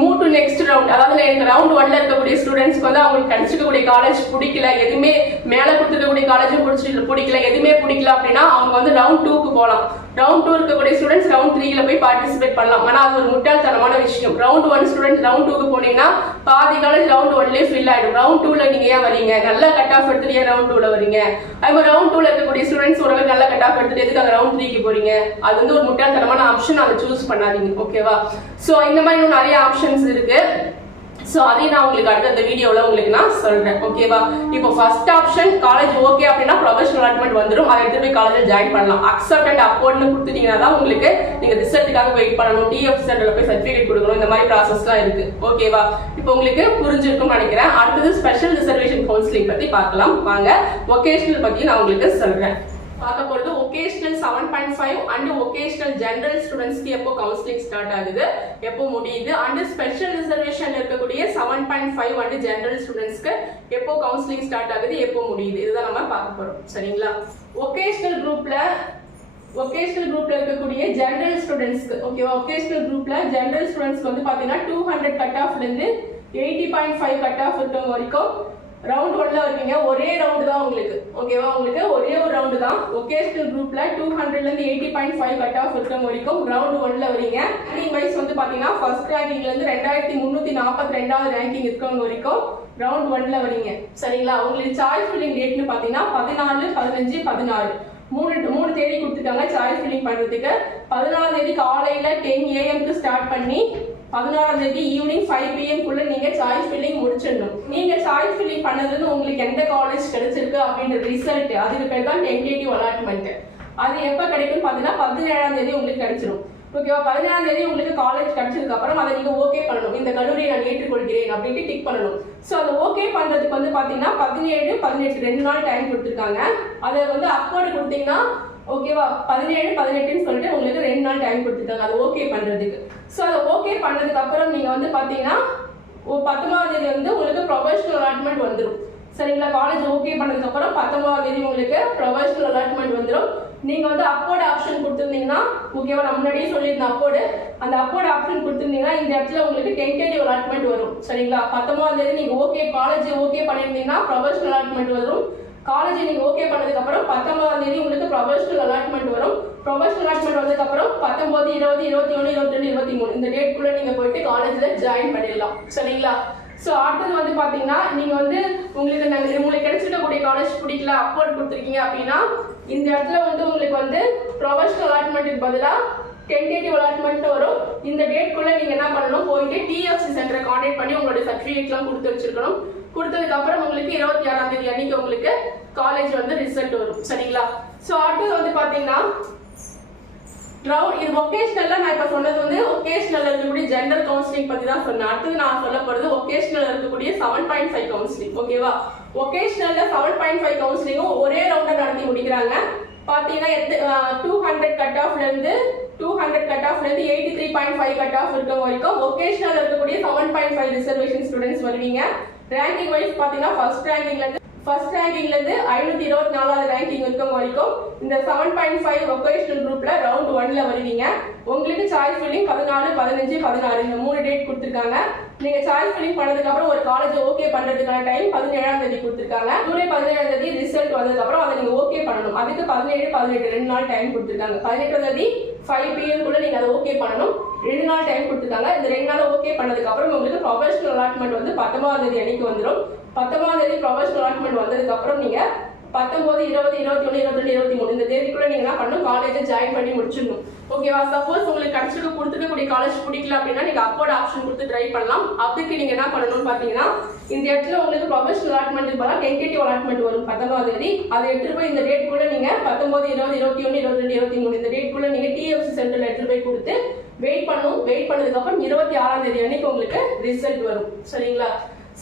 மூவ் டு நெக்ஸ்ட் ரவுண்ட், அதாவது எனக்கு ரவுண்ட் 1ல இருக்கக்கூடிய ஸ்டூடெண்ட்ஸ்க்கு வந்து அவங்களுக்கு கிடைச்சிருக்கக்கூடிய காலேஜ் பிடிக்கல, எதுவுமே மேல கொடுத்துருக்கக்கூடிய காலேஜும் பிடிக்கல, எதுவுமே பிடிக்கல அப்படின்னா அவங்க வந்து ரவுண்ட் 2க்கு போகலாம். ரவுண்ட் 2 இருக்கக்கூடிய ஸ்டூடெண்ட்ஸ் ரவுண்ட் 3ல போய் பார்ட்டிசிபேட் பண்ணலாம். ஆனா அது ஒரு முட்டாள்தனமான விஷயம். ரவுண்ட் 1 ஸ்டூடெண்ட்ஸ் ரவுண்ட் 2க்கு போனீங்கன்னா பாதி காலேஜ் ரவுண்ட் 1லயே ஃபில் ஆயிடும். ரவுண்ட் 2ல நீங்க ஏன் வரீங்க, நல்ல கட் ஆஃப் எடுத்துட்டு ஏன் ரவுண்ட் 2ல வரீங்க? அது ரவுண்ட் 2ல இருக்கக்கூடிய ஸ்டூடெண்ட்ஸ் ஓரளவுக்கு நல்ல கட் ஆஃப் எடுத்துட்டு எதுக்கு ரவுண்ட் 3க்கு போறீங்க? அது வந்து ஒரு முட்டாள்தனமான ஆப்ஷன், அதை சூஸ் பண்ணாதீங்க. ஓகேவா, சோ இந்த மாதிரி இன்னும் நிறைய ஆப்ஷன்ஸ் இருக்கு. சோ அதையும் நான் உங்களுக்கு அடுத்த வீடியோல உங்களுக்கு நான் சொல்றேன். ஓகேவா, இப்போ ஃபர்ஸ்ட் ஆப்ஷன் காலேஜ் ஓகே அப்படின்னா ப்ரொஃபஷனல் அலாட்மெண்ட் வந்துடும். அதை எடுத்து போய் காலேஜ் ஜாயின் பண்ணலாம். அக்செப்ட் அண்ட் அப்வர்ட்னு கொடுத்துட்டீங்கன்னா தான் உங்களுக்கு நீங்க ரிசல்ட்டுக்காக வெயிட் பண்ணணும், டிஎஃப்சி சென்டர்ல போய் சர்டிபிகேட் கொடுக்கணும், இந்த மாதிரி ப்ராசஸ்லாம் இருக்கு. ஓகேவா, இப்போ உங்களுக்கு புரிஞ்சிருக்கும்னு நினைக்கிறேன். அடுத்தது ஸ்பெஷல் ரிசர்வேஷன் கவுன்சிலிங் பத்தி பார்க்கலாம் வாங்க. வொகேஷனல் பத்தி நான் உங்களுக்கு சொல்றேன். பார்க்க போறது ஒகேஷனல் 7.5 அண்ட் ஒகேஷனல் ஜெனரல் ஸ்டூடெண்ட்ஸ்க்கு எப்போ கவுன்சிலிங் ஸ்டார்ட் ஆகுது, எப்போ முடியுது, அண்ட் ஸ்பெஷல் ரிசர்வேஷன்ல இருக்கக்கூடிய 7.5 அண்ட் ஜெனரல் ஸ்டூடெண்ட்ஸ்க்கு எப்போ கவுன்சிலிங் ஸ்டார்ட் ஆகுது, எப்போ முடியுது, இதுதான் நம்ம பார்க்க போறோம். சரிங்களா, ஒகேஷனல் குரூப்ல இருக்கக்கூடிய ஜெனரல் ஸ்டூடெண்ட்ஸ்க்கு ஓகேவா, ஒகேஷனல் குரூப்ல ஜெனரல் ஸ்டூடெண்ட்ஸ்க்கு வந்து பாத்தீங்கன்னா 200 கட் ஆஃப்ல இருந்து 80.5 கட் ஆஃப் இருக்கவங்க வரைக்கும் ரவுண்ட் 1ல வருவீங்க. ஒரே ரவுண்ட் தான் உங்களுக்கு. ஓகேவா, உங்களுக்கு ஒரே ஒரு ரவுண்ட் தான். வொகேஷனல் குரூப்ல 200ல இருந்து 80.5 கட் ஆஃப் இருக்கவங்க வரைக்கும் ரவுண்ட் 1ல வரீங்க. ரேங்கிங் வைஸ் வந்து பாத்தீங்கன்னா ஃபர்ஸ்ட் ரேங்கிங்ல இருந்து 2342வது ரேங்கிங் இருக்கவங்க வரைக்கும் ரவுண்ட் 1ல வரீங்க. சரிங்களா, உங்களுக்கு சாய்ஸ் ஃபில்லிங் டேட்னு பாத்தீங்கன்னா 14 15 16 மூணு தேதி கொடுத்துட்டாங்க சாய்ஸ் ஃபில்லிங் பண்றதுக்கு. 14ஆம் தேதி காலையில 10 AM ஸ்டார்ட் பண்ணி 16ஆம் தேதி ஈவினிங் 5 PM குள்ள நீங்க சாய்ஸ் ஃபில்லிங் முடிச்சிடணும். நீங்க சாய்ஸ் ஃபில்லிங் பண்ணதுன்னு உங்களுக்கு எந்த காலேஜ் கிடைச்சிருக்கு அப்படின்ற ரிசல்ட், அதுக்கு பேர் தான் டென்டேட்டிவ் அலாட்மெண்ட். அது எப்ப கிடைக்கும்னு பாத்தீங்கன்னா 17ஆம் தேதி உங்களுக்கு கிடைச்சிடும். ஓகேவா, 17ஆம் தேதி உங்களுக்கு காலேஜ் கிடைச்சதுக்கு அப்புறம் அதை நீங்க ஓகே பண்ணணும். இந்த கல்லூரியை நான் ஏற்றுக்கொள்கிறேன் அப்படின்ட்டு டிக் பண்ணணும். சோ அதை ஓகே பண்றதுக்கு வந்து பாத்தீங்கன்னா 17 18 2 நாள் டைம் கொடுத்துருக்காங்க. அதை வந்து அப்வர்ட் கொடுத்தீங்கன்னா ஓகேவா. 17, 18ன்னு சொல்லிட்டு உங்களுக்கு 2 நாள் டைம் கொடுத்துருக்காங்க அது ஓகே பண்றதுக்கு. ஸோ அதை ஓகே பண்ணதுக்கு அப்புறம் நீங்க வந்து பாத்தீங்கன்னா 19ஆம் தேதி வந்து உங்களுக்கு ப்ரொபஷனல் அலாட்மெண்ட் வந்துடும். சரிங்களா. காலேஜ் ஓகே பண்ணதுக்கு அப்புறம் 19ஆம் தேதி உங்களுக்கு ப்ரொபஷனல் அலாட்மெண்ட் வந்துடும். நீங்க வந்து அப்போர்ட் ஆப்ஷன் கொடுத்துருந்தீங்கன்னா ஓகேவா, நான் முன்னாடியே சொல்லியிருந்தேன் அப்போர்டு, அந்த அப்போர்ட் ஆப்ஷன் கொடுத்துருந்தீங்கன்னா இந்த இடத்துல உங்களுக்கு டென்டேட்டிவ் அலாட்மெண்ட் வரும். சரிங்களா. 19ஆம் தேதி நீங்க ஓகே காலேஜ் ஓகே பண்ணிருந்தீங்கன்னா ப்ரொபஷனல் அலாட்மெண்ட் வரும். காலேஜ் நீங்க ஓகே பண்ணதுக்கு அப்புறம் 19ஆம் தேதி உங்களுக்கு ப்ரொபஷனல் அலாட்மெண்ட் வரும். ப்ரொபஷனல் அலாட்மெண்ட் வந்ததுக்கு அப்புறம் 19, 20, 21, 22, 23 இந்த டேட்குள்ள நீங்க போயிட்டு காலேஜ்ல ஜாயின் பண்ணிடலாம். சரிங்களா. ஸோ அடுத்தது வந்து பாத்தீங்கன்னா நீங்க வந்து உங்களுக்கு கிடைச்சிருக்கக்கூடிய காலேஜ் பிடிக்கல அப்போர்ட் கொடுத்துருக்கீங்க அப்படின்னா இந்த இடத்துல வந்து உங்களுக்கு வந்து ப்ரொபஷனல் அலாட்மெண்ட்டுக்கு பதிலாக டென்டேட்டிவ் அலாட்மெண்ட் வரும். இந்த டேட்குள்ள நீங்க என்ன பண்ணணும், போயிட்டு டிஎஃப்சி சென்டரை கான்டாக்ட் பண்ணி உங்களோட சர்டிஃபிகேட்லாம் கொடுத்து வச்சிருக்கணும். கொடுத்ததுக்கு அப்புறம் உங்களுக்கு 26ஆம் தேதி அன்னைக்கு உங்களுக்கு காலேஜ் வந்து ரிசல்ட் வரும். சரிங்களா. ஸோ அடுத்தது வந்து பாத்தீங்கன்னா இது ஒகேஷனல்ல நான் இப்ப சொன்னது வந்து ஒகேஷனல்ல இருக்கக்கூடிய ஜெண்டர் கவுன்சிலிங் பத்தி தான் சொன்னேன். அடுத்தது நான் சொல்ல போறது ஒகேஷனல்ல இருக்கக்கூடிய 7.5 கவுன்சிலிங். ஓகேவா. ஒகேஷனல்ல 7.5 கவுன்சிலிங்கும் ஒரே ரவுண்ட நடத்தி முடிக்கிறாங்க. பாத்தீங்கன்னா 200 கட் ஆஃப்ல இருந்து 83.5 கட் ஆஃப் இருக்க வரைக்கும் ஒகேஷனல்ல இருக்கக்கூடிய 7.5 ரிசர்வேஷன் ஸ்டூடெண்ட்ஸ் வருவீங்க. ரேங்கிங் வைஸ் பாத்தீங்கன்னா ஃபர்ஸ்ட் ரேங்கிங்ல இருந்து 524வது ரேங்கிங் இருக்கும் வரைக்கும் இந்த 7.5 வொகேஷனல் குரூப்ல ரவுண்ட் 1ல வருவீங்க. உங்களுக்கு சாய்ஸ் ஃபில்லிங் 14, 15, 16 இந்த 3 டேட் கொடுத்திருக்காங்க. நீங்க சாய்ஸ் ஃபில்லிங் பண்ணதுக்கு அப்புறம் ஒரு காலேஜ் ஓகே பண்றதுக்கான டைம் 17ஆம் தேதி கொடுத்திருக்காங்க. ஜூலை 17ஆம் தேதி ரிசல்ட் வந்ததுக்கு அப்புறம் அதை நீங்க ஓகே பண்ணணும். அதுக்கு 17, 18 2 நாள் டைம் கொடுத்திருக்காங்க. 18ஆம் தேதி 5 PM குள்ள நீங்க அதை ஓகே பண்ணணும். 2 நாள் டைம் கொடுத்திருக்காங்க. இந்த 2 நாள் ஓகே பண்ணதுக்கு அப்புறம் உங்களுக்கு ப்ரொபஷனல் அலாட்மெண்ட் வந்து 19ஆம் தேதி அன்னைக்கு வந்துடும். 19ஆம் தேதி ப்ரொபஷனல் அலாட்மெண்ட் வந்ததுக்கு அப்புறம் நீங்க 19, 20, 21, 22, 23 இந்த தேதிக்குள்ள நீங்க என்ன பண்ணணும், காலேஜை ஜாயின் பண்ணி முடிச்சிடணும். ஓகேவா. சப்போஸ் உங்களுக்கு கொடுத்துருக்கக்கூடிய காலேஜ் பிடிக்கல அப்படின்னா நீங்க அப்போர்ட் ஆப்ஷன் கொடுத்து ட்ரை பண்ணலாம். அதுக்கு நீங்க என்ன பண்ணணும்னு பாத்தீங்கன்னா இந்த இடத்துல உங்களுக்கு ப்ரொபஷனல் அலாட்மெண்ட் பதிலாக டென்டேட்டிவ் அலாட்மெண்ட் வரும் 19ஆம் தேதி. அதை எடுத்துட்டு போய் இந்த டேட் குள்ள நீங்க 19, 20, 21, 22, 23 இந்த டேட் குள்ள நீங்க டிஎஃப்சி சென்டர்ல எடுத்துட்டு போய் கொடுத்து வெயிட் பண்ணணும். வெயிட் பண்ணதுக்கு அப்புறம் 26ஆம் தேதி அன்னைக்கு உங்களுக்கு ரிசல்ட் வரும். சரிங்களா.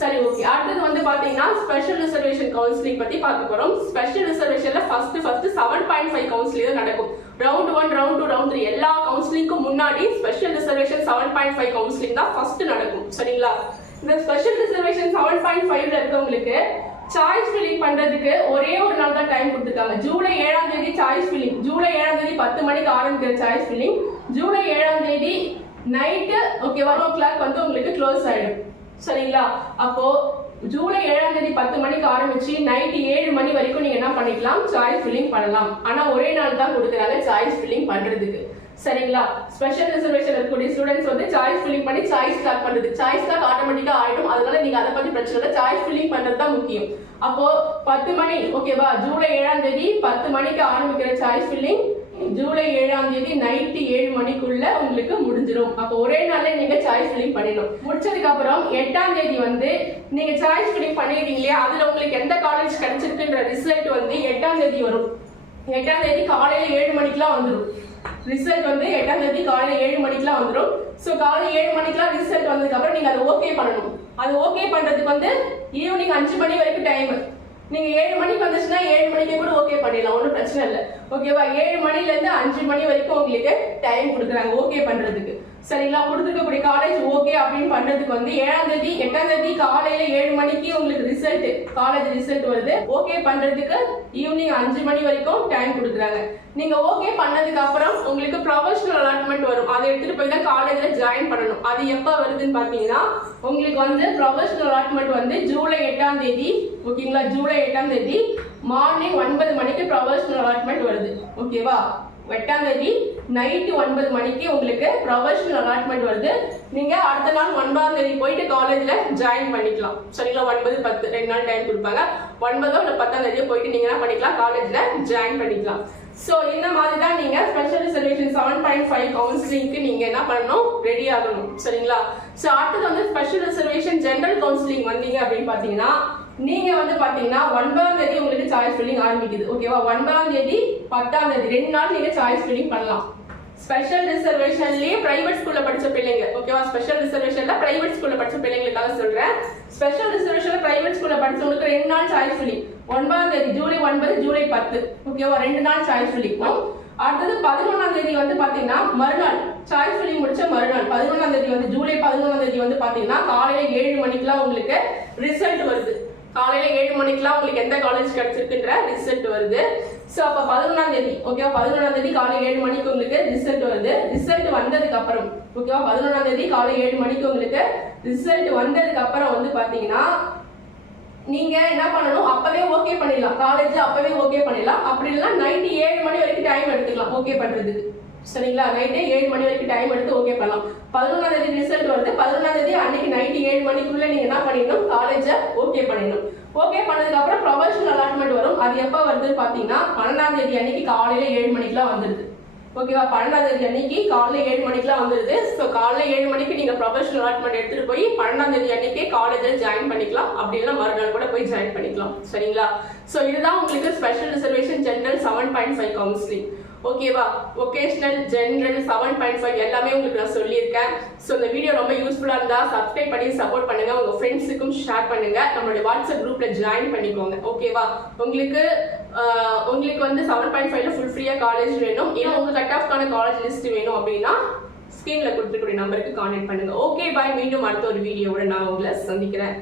சரி, ஓகே. அடுத்தது வந்து பாத்தீங்கன்னா ஸ்பெஷல் ரிசர்வேஷன் கவுன்சிலிங் பத்தி பார்க்க போறோம். ஸ்பெஷல் ரிசர்வேஷன்ல ஃபர்ஸ்ட் 7.5 கவுன்சிலிங் தான் நடக்கும். ரவுண்ட் 1, ரவுண்ட் 2, ரவுண்ட் 3 எல்லா கவுன்சிலிங்க்கும் முன்னாடி ஸ்பெஷல் ரிசர்வேஷன் 7.5 கவுன்சிலிங் தான் ஃபர்ஸ்ட் நடக்கும். சரிங்களா. இந்த ஸ்பெஷல் ரிசர்வேஷன் 7.5ல இருக்கவங்களுக்கு சாய்ஸ் ஃபில்லிங் பண்றதுக்கு ஒரே ஒரு நாள் தான் டைம் கொடுத்துருக்காங்க. ஜூலை 7ஆம் தேதி சாய்ஸ் ஃபில்லிங். ஜூலை 7ஆம் தேதி 10 மணிக்கு ஆரம்பிக்கிற சாய்ஸ் ஃபில்லிங் ஜூலை 7ஆம் தேதி நைட்டு ஓகே 1 o'clock வந்து உங்களுக்கு க்ளோஸ் ஆயிடும். சரிங்களா. அப்போ ஜூலை 7ஆம் தேதி 10 மணிக்கு ஆரம்பிச்சு நைட் 7 மணி வரைக்கும் நீங்க என்ன பண்ணிக்கலாம், சாய்ஸ் ஃபில்லிங் பண்ணலாம். ஆனா ஒரே நாள் தான் கொடுக்குறாங்க சாய்ஸ் ஃபில்லிங் பண்றதுக்கு. சரிங்களா. ஸ்பெஷல் ரிசர்வேஷன் இருக்கக்கூடிய ஸ்டூடெண்ட்ஸ் வந்து சாய்ஸ் ஃபில்லிங் பண்ணி சாய்ஸ் ஸ்டார்ட் பண்றது, சாய்ஸ் ஸ்டார்ட் ஆட்டோமேட்டிக்கா ஆயிடும். அதனால நீங்க அதை பத்தி பிரச்சனை இல்லை, சாய்ஸ் ஃபில்லிங் பண்றது தான் முக்கியம். அப்போ 10 மணி ஓகேவா, ஜூலை 7ஆம் தேதி 10 மணிக்கு ஆரம்பிக்கிற சாய்ஸ் ஃபில்லிங் ஜூலை 7ஆம் தேதி நைட்டு 7 மணிக்குள்ள உங்களுக்கு முடிஞ்சிடும். அப்போ ஒரே நாள்ல நீங்க சாய்ஸ் ஃபில்லிங் பண்ணிடணும். முடிச்சதுக்கு அப்புறம் 8ஆம் தேதி வந்து நீங்க சாய்ஸ் ஃபில்லிங் பண்ணிடுறீங்க இல்லையா, அதுல உங்களுக்கு எந்த காலேஜ் கிடைச்சிருக்குன்ற ரிசல்ட் வந்து 8ஆம் தேதி வரும். 8ஆம் தேதி காலையில 7 மணிக்கெல்லாம் வந்துடும். ரிசல்ட் வந்து 8ஆம் தேதி காலையில 7 மணிக்கெல்லாம் வந்துடும். ஸோ காலையில 7 மணிக்கெல்லாம் ரிசல்ட் வந்ததுக்கு அப்புறம் நீங்க அதை ஓகே பண்ணணும். அது ஓகே பண்றதுக்கு வந்து ஈவினிங் 5 மணி வரைக்கும் டைம். நீங்க 7 மணிக்கு வந்துச்சுன்னா 7 மணிக்கே கூட ஓகே பண்ணிடலாம், ஒன்றும் பிரச்சனை இல்லை. ஓகேவா. 7 மணில இருந்து 5 மணி வரைக்கும் உங்களுக்கு டைம் கொடுக்குறாங்க ஓகே பண்றதுக்கு. சரிங்களா. கொடுத்துருக்கக்கூடிய காலேஜ் ஓகே அப்படின்னு பண்றதுக்கு வந்து 7ஆம் தேதி 8ஆம் தேதி காலையில 7 மணிக்கு உங்களுக்கு ரிசல்ட் காலேஜ் ரிசல்ட் வருது. ஓகே பண்றதுக்கு ஈவினிங் 5 மணி வரைக்கும் டைம் கொடுக்குறாங்க. நீங்க ஓகே பண்ணதுக்கு அப்புறம் உங்களுக்கு ப்ரொபஷனல் அலாட்மெண்ட் வரும். அதை எடுத்துட்டு போய் தான் காலேஜ்ல ஜாயின் பண்ணணும். அது எப்ப வருதுன்னு பாத்தீங்கன்னா உங்களுக்கு வந்து ப்ரொபஷனல் அலாட்மெண்ட் வந்து ஜூலை 8ஆம் தேதி ஓகேங்களா. ஜூலை 8ஆம் தேதி மார்னிங் 9 மணிக்கு ப்ரொபஷனல் அலாட்மெண்ட் வருது. ஓகேவா. 8ஆம் தேதி நைட்டு 9 மணிக்கு உங்களுக்கு ப்ரொபஷனல் அலாட்மெண்ட் வருது. நீங்க அடுத்த நாள் 9ஆம் தேதி போயிட்டு காலேஜ்ல ஜாயின் பண்ணிக்கலாம். சரிங்களா. 9, 10 2 நாள் டைம் கொடுப்பாங்க. 9 இல்ல 10ஆம் தேதியோ போயிட்டு நீங்க என்ன பண்ணிக்கலாம், காலேஜ்ல ஜாயின் பண்ணிக்கலாம். சோ இந்த மாதிரி தான் நீங்க ஸ்பெஷல் ரிசர்வேஷன் 7.5 கவுன்சிலிங்க்கு நீங்க என்ன பண்ணணும், ரெடி ஆகணும். சரிங்களா. சோ அடுத்து வந்து ஸ்பெஷல் ரிசர்வேஷன் ஜெனரல் கவுன்சிலிங் வந்தீங்க அப்படின்னு பாத்தீங்கன்னா நீங்க வந்து பாத்தீங்கன்னா 9ஆம் தேதி உங்களுக்கு சாய்ஸ் ஃபில்லிங் ஆரம்பிக்குது. ஓகேவா. 9ஆம் தேதி 10ஆம் தேதி 2 நாள் நீங்க சாய்ஸ் ஃபில்லிங் பண்ணலாம். ஸ்பெஷல் ரிசர்வேஷன்லயே பிரைவேட் ஸ்கூல்ல படிச்ச பிள்ளைங்க ஓகேவா. ஸ்பெஷல் ரிசர்வேஷன்ல பிரைவேட் ஸ்கூல்ல படிச்ச பிள்ளைங்களுக்காக சொல்றேன். ஸ்பெஷல் ரிசர்வேஷன்ல பிரைவேட் ஸ்கூல்ல படிச்சவங்களுக்கு 2 நாள் சாய்ஸ் ஃபில்லிங். 9ஆம் தேதி ஜூலை 9 ஜூலை 10 ஓகேவா 2 நாள் சாய்ஸ் ஃபில்லிங்கும். அடுத்தது 11ஆம் தேதி வந்து பாத்தீங்கன்னா மறுநாள் சாய்ஸ் ஃபில்லிங் முடிச்ச மறுநாள் 11ஆம் தேதி வந்து ஜூலை 11ஆம் தேதி வந்து பாத்தீங்கன்னா காலையில 7 மணிக்கெல்லாம் உங்களுக்கு ரிசல்ட் வருது. காலையில 7 மணிக்கெல்லாம் உங்களுக்கு எந்த காலேஜ் கிடைச்சிருக்குன்ற ரிசல்ட் வருது. சோ அப்ப 11ஆம் தேதி ஓகேவா 11ஆம் தேதி காலை 7 மணிக்கு உங்களுக்கு ரிசல்ட் வருது. ரிசல்ட் வந்ததுக்கு அப்புறம் ஓகேவா 11ஆம் தேதி காலை 7 மணிக்கு உங்களுக்கு ரிசல்ட் வந்ததுக்கு அப்புறம் வந்து பாத்தீங்கன்னா நீங்க என்ன பண்ணணும், அப்பவே ஓகே பண்ணிடலாம். காலேஜ் அப்பவே ஓகே பண்ணிடலாம். அப்படி இல்லைன்னா நைட்டு 7 மணி வரைக்கும் டைம் எடுத்துக்கலாம் ஓகே பண்றதுக்கு. சரிங்களா, நைட்டே 7 மணி வரைக்கும் டைம் எடுத்து ஓகே பண்ணலாம். 11ஆம் தேதி ரிசல்ட் வருது. 11ஆம் தேதி அன்னைக்கு நைட்டு 7 மணிக்குள்ள நீங்க என்ன பண்ணிடணும், காலேஜ ஓகே பண்ணிடணும். ஓகே பண்ணதுக்கு அப்புறம் ப்ரொபஷனல் அலாட்மெண்ட் வரும். அது எப்ப வருது பாத்தீங்கன்னா 12ஆம் தேதி அன்னைக்கு காலையில 7 மணிக்கெல்லாம் வந்துருது. ஓகேவா 12ஆம் தேதி அன்னைக்கு காலையில 7 மணிக்கெல்லாம் வந்துருது. ஸோ காலையில 7 மணிக்கு நீங்க ப்ரொபஷனல் அலாட்மெண்ட் எடுத்துட்டு போய் 12ஆம் தேதி அன்னைக்கே காலேஜில் ஜாயின் பண்ணிக்கலாம். அப்படி இல்லைன்னா மறுநாள் கூட போய் ஜாயின் பண்ணிக்கலாம். சரிங்களா, ஸோ இதுதான் உங்களுக்கு ஸ்பெஷல் ரிசர்வேஷன் ஜெனரல் 7.5 கவுன்சிலிங். ஓகேவா, வொகேஷனல் ஜெனரல் 7.5 எல்லாமே உங்களுக்கு நான் சொல்லியிருக்கேன். ஸோ இந்த வீடியோ ரொம்ப யூஸ்ஃபுல்லா இருந்தா சப்ஸ்கிரைப் பண்ணி சப்போர்ட் பண்ணுங்க. உங்க ஃப்ரெண்ட்ஸுக்கும் ஷேர் பண்ணுங்க. நம்மளுடைய வாட்ஸ்அப் குரூப்ல ஜாயின் பண்ணிக்கோங்க. ஓகேவா, உங்களுக்கு வந்து 7.5ல ஃபுல் ஃப்ரீயா காலேஜ் வேணும், இல்லை உங்க கட் ஆஃப்கான காலேஜ் லிஸ்ட் வேணும் அப்படின்னா ஸ்கிரீன்ல கொடுத்துக்கூடிய நம்பருக்கு கான்டாக்ட் பண்ணுங்க. ஓகே பாய், மீண்டும் அடுத்த ஒரு வீடியோவோட நான் உங்களை சந்திக்கிறேன்.